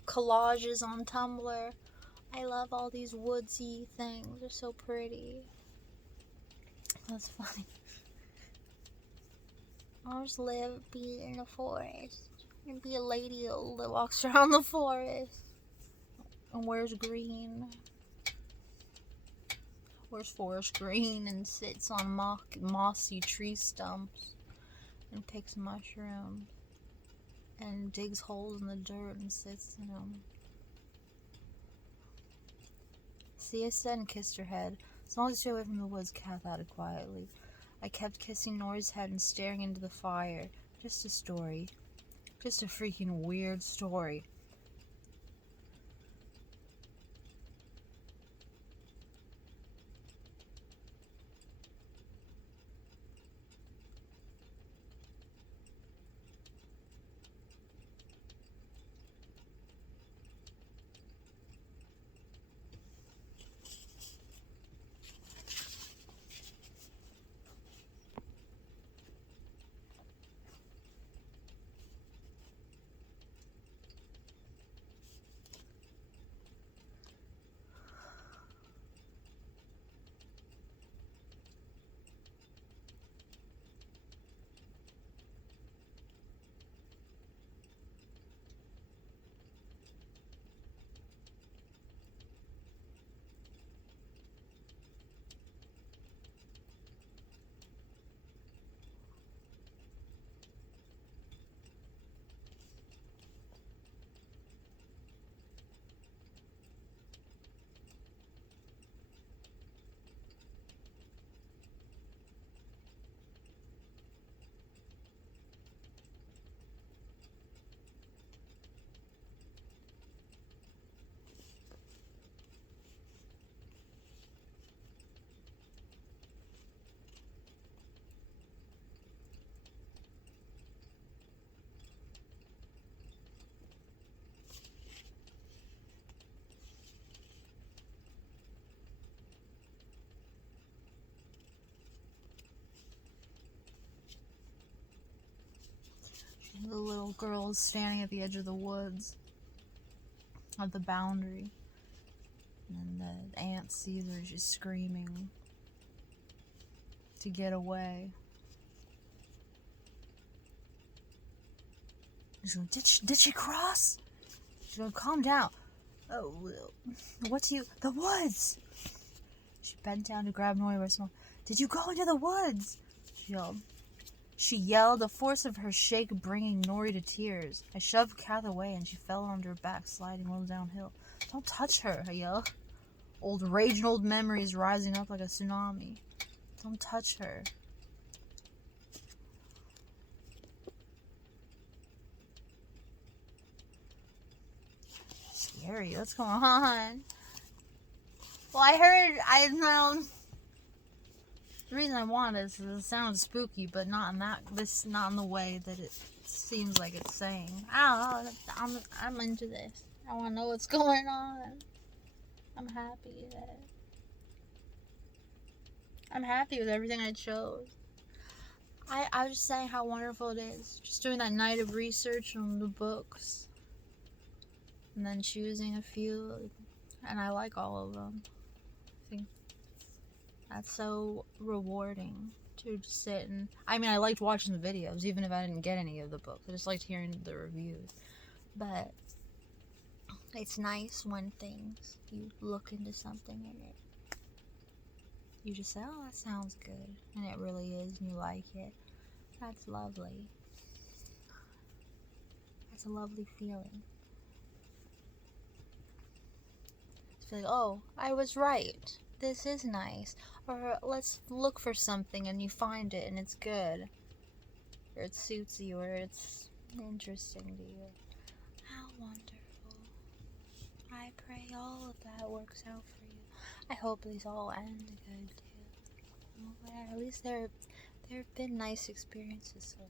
collages on Tumblr. I love all these woodsy things. They're so pretty. That's funny. I'll just be in the forest. And be a lady that walks around the forest. And wears green. Wears forest green and sits on mossy tree stumps. And picks mushrooms. And digs holes in the dirt and sits in them. Sia said and kissed her head. As long as you stay away from the woods, Kath added quietly. I kept kissing Nori's head and staring into the fire. Just a story. Just a freaking weird story. The little girl is standing at the edge of the woods. At the boundary. And the aunt sees her, she's screaming to get away. She's going, did she cross? She's going, calm down. Oh, the woods! She bent down to grab Nori by the small. Did you go into the woods? She yelled, the force of her shake bringing Nori to tears. I shoved Kath away and she fell onto her back, sliding a little downhill. Don't touch her, I yelled. Old rage and old memories rising up like a tsunami. Don't touch her. Scary, what's going on? Well, I know. The reason I want this is it sounds spooky, but not in the way that it seems like it's saying. Oh, I'm into this. I want to know what's going on. I'm happy with everything I chose. I was just saying how wonderful it is. Just doing that night of research on the books. And then choosing a few. And I like all of them. I think that's so rewarding to just sit and... I mean, I liked watching the videos, even if I didn't get any of the books. I just liked hearing the reviews. But it's nice when you look into something and you just say, oh, that sounds good. And it really is, and you like it. That's lovely. That's a lovely feeling. It's like, oh, I was right. This is nice. Or let's look for something and you find it and it's good. Or it suits you or it's interesting to you. How wonderful. I pray all of that works out for you. I hope these all end good too. Well, at least there have been nice experiences so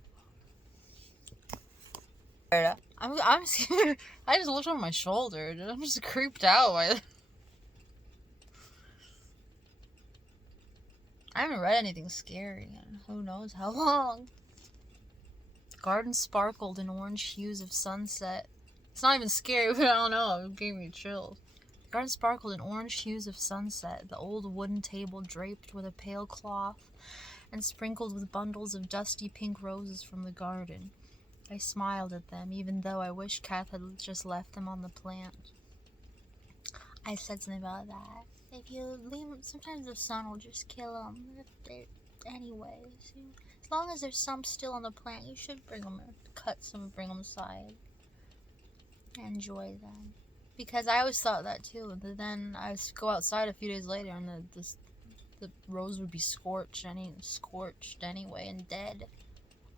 far. I'm scared. I just looked over my shoulder and I'm just creeped out by it. I haven't read anything scary in who knows how long. Garden sparkled in orange hues of sunset. It's not even scary, but I don't know, it gave me chills. The garden sparkled in orange hues of sunset, the old wooden table draped with a pale cloth and sprinkled with bundles of dusty pink roses from the garden. I smiled at them, even though I wished Kath had just left them on the plant. I said something about that. If you leave them, sometimes the sun will just kill them. Anyways, as long as there's some still on the plant, you should bring them, cut some, bring them aside, and enjoy them. Because I always thought that too. But then I go outside a few days later, and the rose would be scorched anyway and dead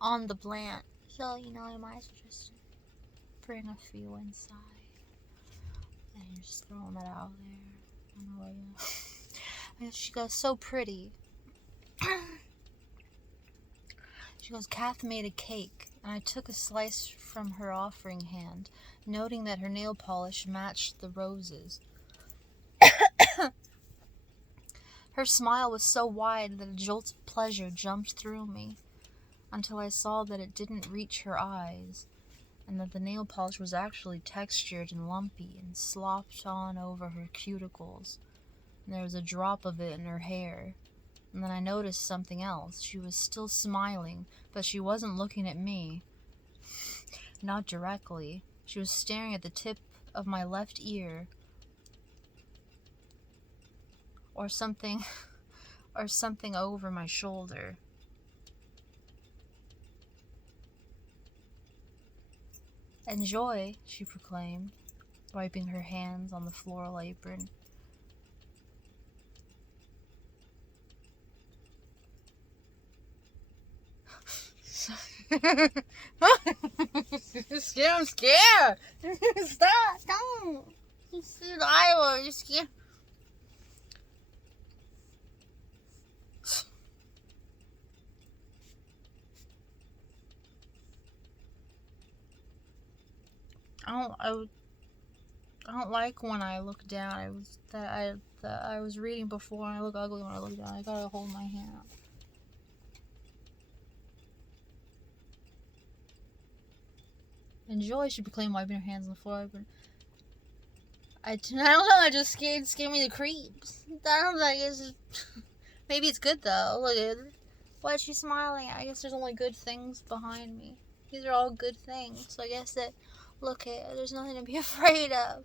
on the plant. So I might as well just bring a few inside and just throwing that out there. She goes, so pretty. She goes, Kath made a cake, and I took a slice from her offering hand, noting that her nail polish matched the roses. Her smile was so wide that a jolt of pleasure jumped through me, until I saw that it didn't reach her eyes, and that the nail polish was actually textured and lumpy and slopped on over her cuticles, and there was a drop of it in her hair. And then I noticed something else. She was still smiling, but she wasn't looking at me. Not directly. She was staring at the tip of my left ear, or something over my shoulder. Enjoy, she proclaimed, wiping her hands on the floral apron. I'm scared. Stop, don't. You're scared. I don't like when I look down. I was reading before, and I look ugly when I look down. I gotta hold my hand up. Enjoy, she proclaimed, wiping her hands on the floor. I don't know. It just scared me the creeps. I don't know. I guess maybe it's good though. Look at why is she smiling? I guess there's only good things behind me. These are all good things. So I guess that there's nothing to be afraid of.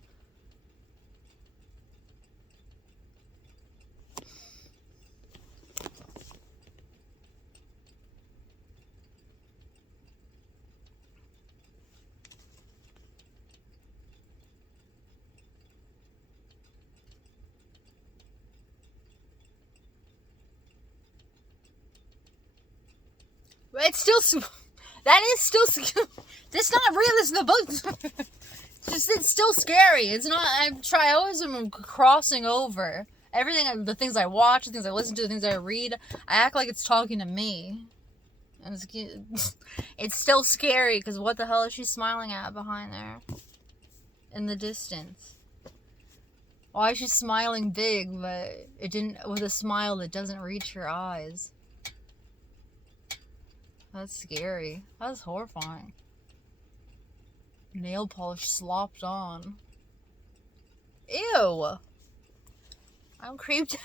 It's still, that is still, it's not real, it's the book. It's still scary. It's not, I always am crossing over everything, the things I watch, the things I listen to, the things I read. I act like it's talking to me. And it's still scary, because what the hell is she smiling at behind there? In the distance. Why is she smiling big, but with a smile that doesn't reach her eyes? That's scary. That's horrifying. Nail polish slopped on. Ew! I'm creeped out.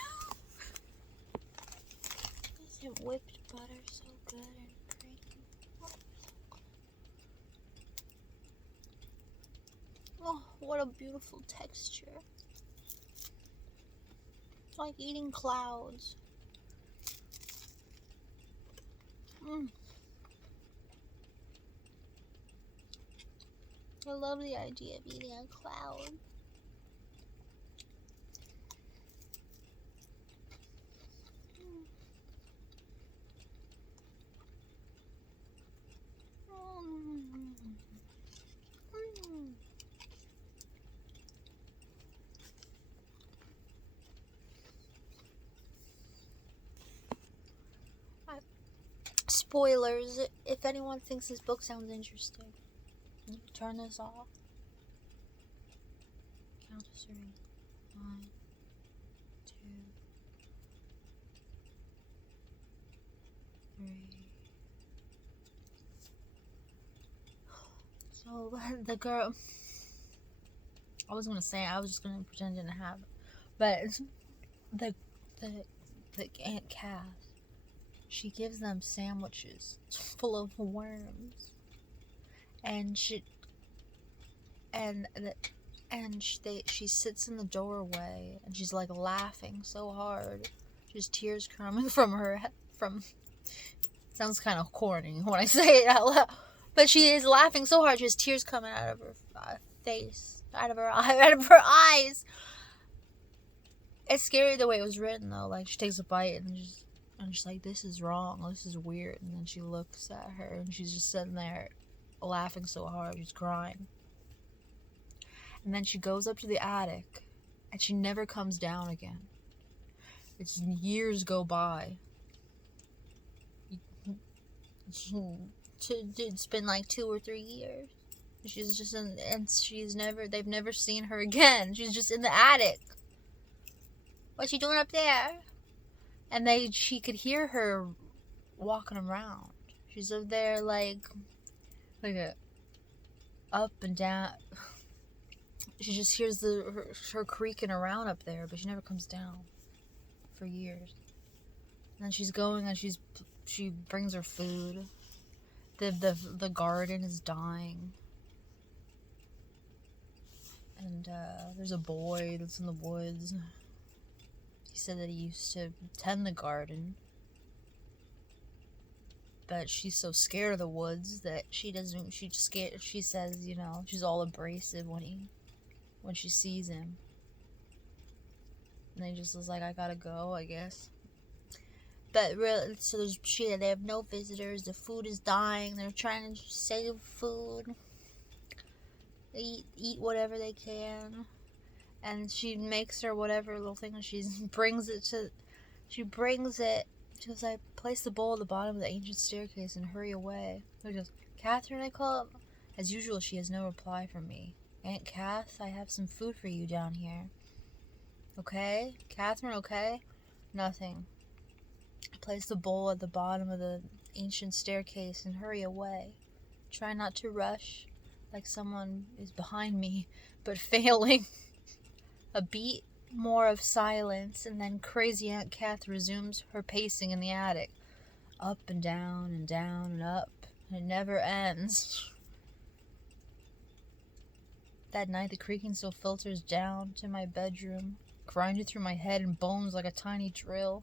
Isn't whipped butter so good and creamy? Oh, what a beautiful texture. It's like eating clouds. I love the idea of eating a cloud. Spoilers, if anyone thinks this book sounds interesting, you can turn this off. Count to 3. 1, 2, 3. So the girl, I was gonna say, I was just gonna pretend didn't have it. But it's the Aunt Cass, she gives them sandwiches full of worms. And she sits in the doorway and she's like laughing so hard, just tears coming from her sounds kind of corny when I say it out loud, but she is laughing so hard, just tears coming out of her face, out of her eyes. It's scary the way it was written though. Like, she takes a bite and she's like, this is wrong, this is weird, and then she looks at her and she's just sitting there laughing so hard, she's crying. And then she goes up to the attic and she never comes down again. It's years go by. It's been like 2 or 3 years. She's just they've never seen her again. She's just in the attic. What's she doing up there? And she could hear her walking around. She's up there like up and down. She just hears her creaking around up there, but she never comes down for years. And then she's going and she brings her food. The garden is dying. And there's a boy that's in the woods. He said that he used to tend the garden. But she's so scared of the woods that she says, you know, she's all abrasive when she sees him. And he just was like, I gotta go, I guess. But really, so they have no visitors, the food is dying, they're trying to save food, eat whatever they can. And she makes her whatever little thing, and she brings it, she goes, I place the bowl at the bottom of the ancient staircase and hurry away. She goes, Catherine, I call up. As usual, she has no reply from me. Aunt Cass, I have some food for you down here. Okay? Catherine, okay? Nothing. I place the bowl at the bottom of the ancient staircase and hurry away. Try not to rush, like someone is behind me, but failing. A beat more of silence, and then crazy Aunt Kath resumes her pacing in the attic. Up and down and up, and it never ends. That night, the creaking still filters down to my bedroom, grinding through my head and bones like a tiny drill.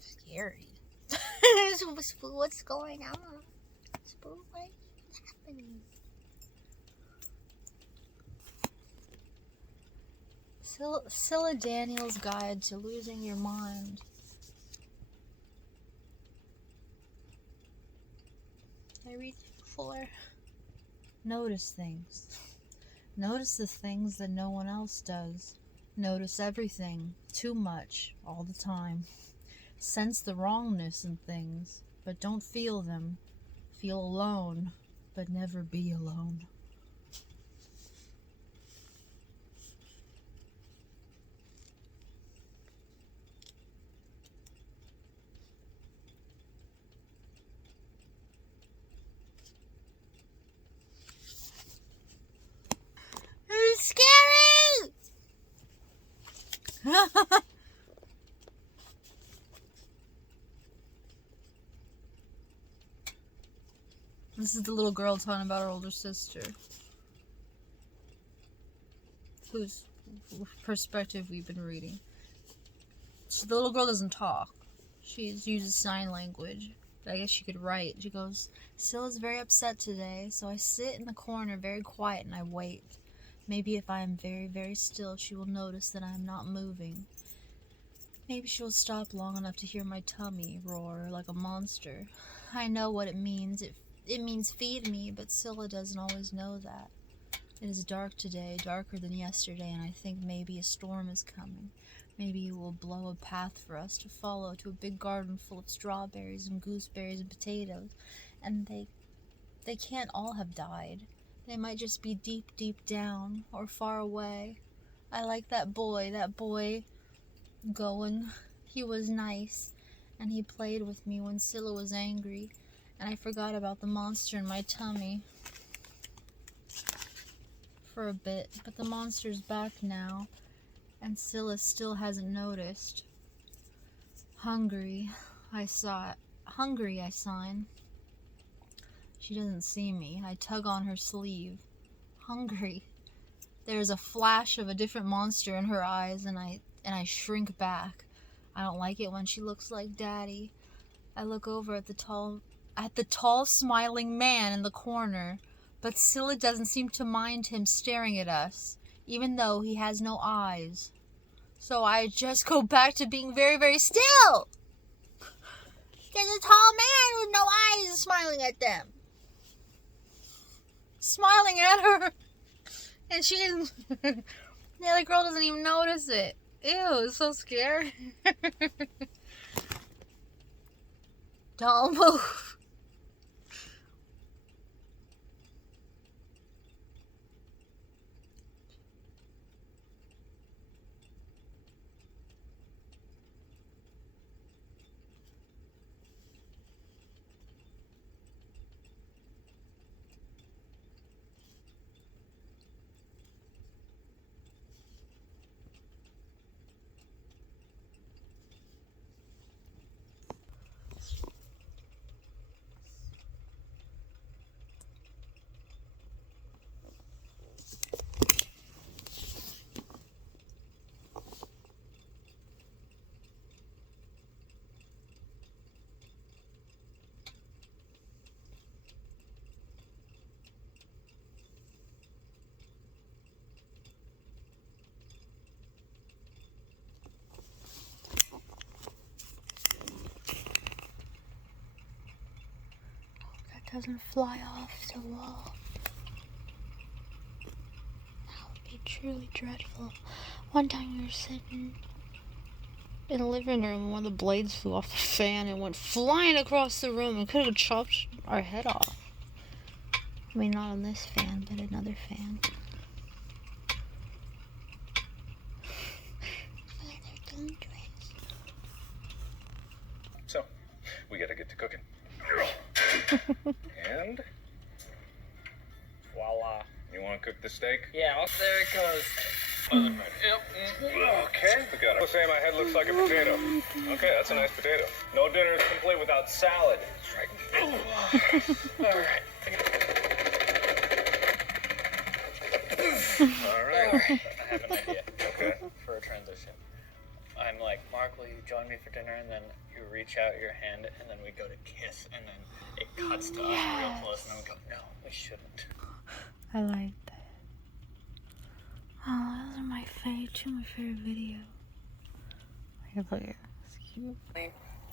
Scary. What's going on? What's happening? Scylla Daniels' Guide to Losing Your Mind. I read before. Notice things. Notice the things that no one else does. Notice everything, too much, all the time. Sense the wrongness in things, but don't feel them. Feel alone, but never be alone. It's scary! This is the little girl talking about her older sister, whose perspective we've been reading. So the little girl doesn't talk. She uses sign language. But I guess she could write. She goes, Scylla's very upset today, so I sit in the corner very quiet and I wait. Maybe if I am very, very still, she will notice that I am not moving. Maybe she will stop long enough to hear my tummy roar like a monster. I know what it means. It means feed me, but Scylla doesn't always know that. It is dark today, darker than yesterday, and I think maybe a storm is coming. Maybe it will blow a path for us to follow to a big garden full of strawberries and gooseberries and potatoes. And they can't all have died. They might just be deep, deep down or far away. I like that boy going. He was nice, and he played with me when Scylla was angry. and I forgot about the monster in my tummy for a bit, but the monster's back now, and Scylla still hasn't noticed. Hungry, I sign. She doesn't see me. I tug on her sleeve. Hungry. There's a flash of a different monster in her eyes, and I shrink back. I don't like it when she looks like Daddy. I look over at the tall smiling man in the corner, but Scylla doesn't seem to mind him staring at us, even though he has no eyes. So I just go back to being very, very still. There's a tall man with no eyes smiling at them. Smiling at her. And the other girl doesn't even notice it. Ew, it's so scary. Don't move. Doesn't fly off the wall. That would be truly dreadful. One time we were sitting in the living room and one of the blades flew off the fan and went flying across the room and could have chopped our head off. I mean, not on this fan, but another fan. So, we gotta get to cooking. And voila. You want to cook the steak? Yeah, there it goes. Okay, we got it. Say my head looks like a potato. Okay, that's a nice potato. No dinner is complete without salad. That's right. All right. I have an idea. Okay. For a transition. I'm like, Mark, will you join me for dinner? And then you reach out your hand, and then we go to kiss, and then it cuts to us real close, and then we go, no, we shouldn't. I like that. Oh, those are two of my favorite videos. Look at it. It's cute.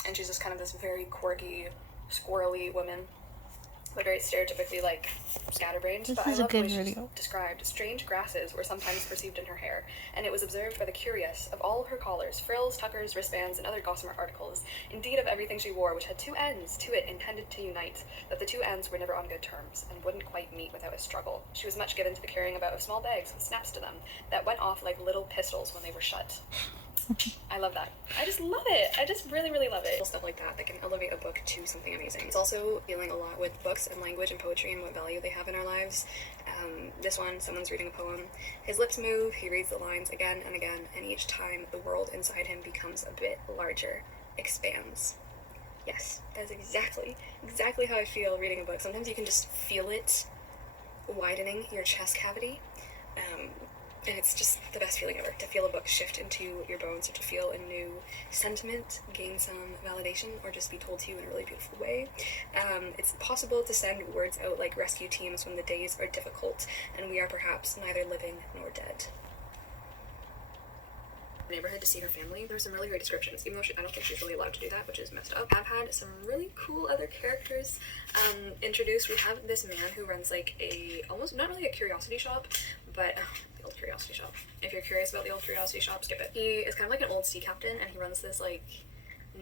And she's just kind of this very quirky, squirrely woman. But very stereotypically, like, scatterbrained. This but is I a love good the way she's video. described. Strange grasses were sometimes perceived in her hair, and it was observed by the curious of all her collars, frills, tuckers, wristbands, and other gossamer articles. Indeed, of everything she wore, which had two ends to it intended to unite, that the two ends were never on good terms, and wouldn't quite meet without a struggle. She was much given to the carrying about of small bags with snaps to them, that went off like little pistols when they were shut. I love that. I just love it. I just really, really love it. Stuff like that can elevate a book to something amazing. It's also dealing a lot with books and language and poetry and what value they have in our lives. This one, someone's reading a poem. His lips move, he reads the lines again and again, and each time the world inside him becomes a bit larger, expands. Yes, that is exactly how I feel reading a book. Sometimes you can just feel it widening your chest cavity. And it's just the best feeling ever, to feel a book shift into your bones, or to feel a new sentiment, gain some validation, or just be told to you in a really beautiful way. It's possible to send words out like rescue teams when the days are difficult, and we are perhaps neither living nor dead. Neighborhood to see her family. There were some really great descriptions, even though I don't think she's really allowed to do that, which is messed up. I've had some really cool other characters introduced. We have this man who runs like almost not really a curiosity shop, but the old curiosity shop. If you're curious about the old curiosity shop, skip it. He is kind of like an old sea captain, and he runs this like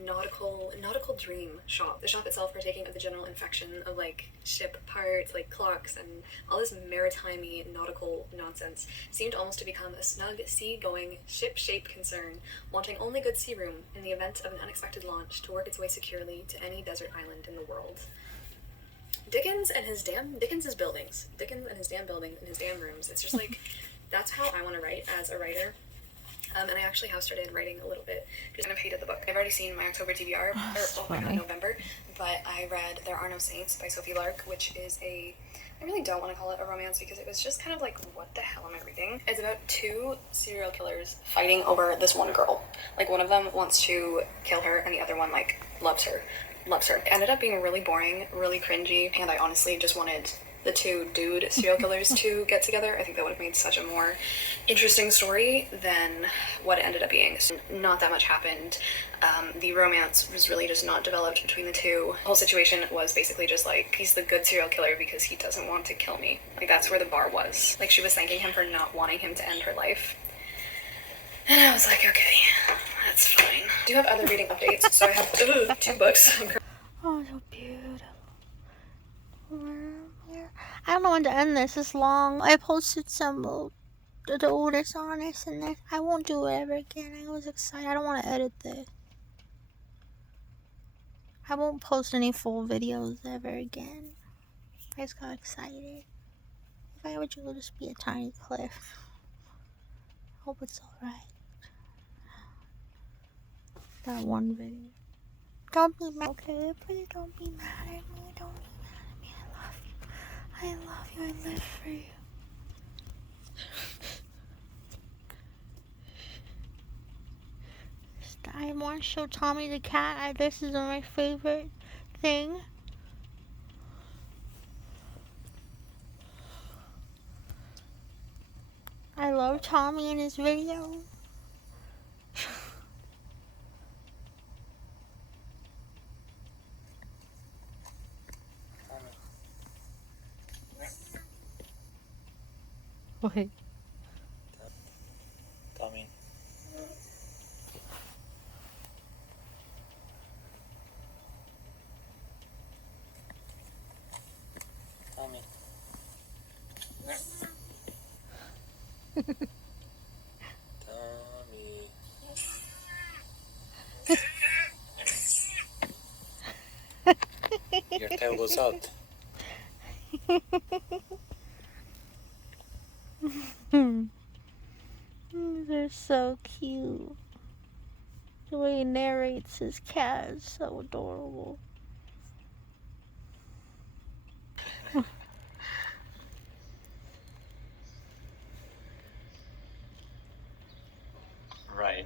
nautical dream shop. The shop itself partaking of the general infection of like ship parts, like clocks, and all this maritime-y nautical nonsense seemed almost to become a snug, sea-going, ship-shaped concern, wanting only good sea room in the event of an unexpected launch to work its way securely to any desert island in the world. Dickens and his buildings. Dickens and his damn buildings and his damn rooms. It's just like, that's how I want to write as a writer. And I actually have started writing a little bit. I kind of hated the book. I've already seen my October TBR, November, but I read There Are No Saints by Sophie Lark, which is I really don't want to call it a romance because it was just kind of like, what the hell am I reading? It's about two serial killers fighting over this one girl. Like, one of them wants to kill her and the other one, like, loves her. It ended up being really boring, really cringy, and I honestly just wanted the two dude serial killers to get together. I think that would have made such a more interesting story than what it ended up being. So not that much happened. The romance was really just not developed between the two. The whole situation was basically just like, he's the good serial killer because he doesn't want to kill me. Like, that's where the bar was. Like, she was thanking him for not wanting him to end her life. And I was like, okay, that's fine. I do have other reading updates, so I have 2 books. Oh, so beautiful. I don't know when to end this. It's long. I posted some of the oldest honest, and then I won't do it ever again. I was excited. I don't want to edit this. I won't post any full videos ever again. I just got excited. If I ever do, it'll just be a tiny clip. Hope it's alright. That one video. Don't be mad, okay? Please don't be mad at me. Don't be mad at me. I love you. I love you. I live for you. I want to show Tommy the cat. This is my favorite thing. I love Tommy in his video. Wait. Tommy. Tommy. Your tail was out. They're so cute. The way he narrates his cat is so adorable. Right.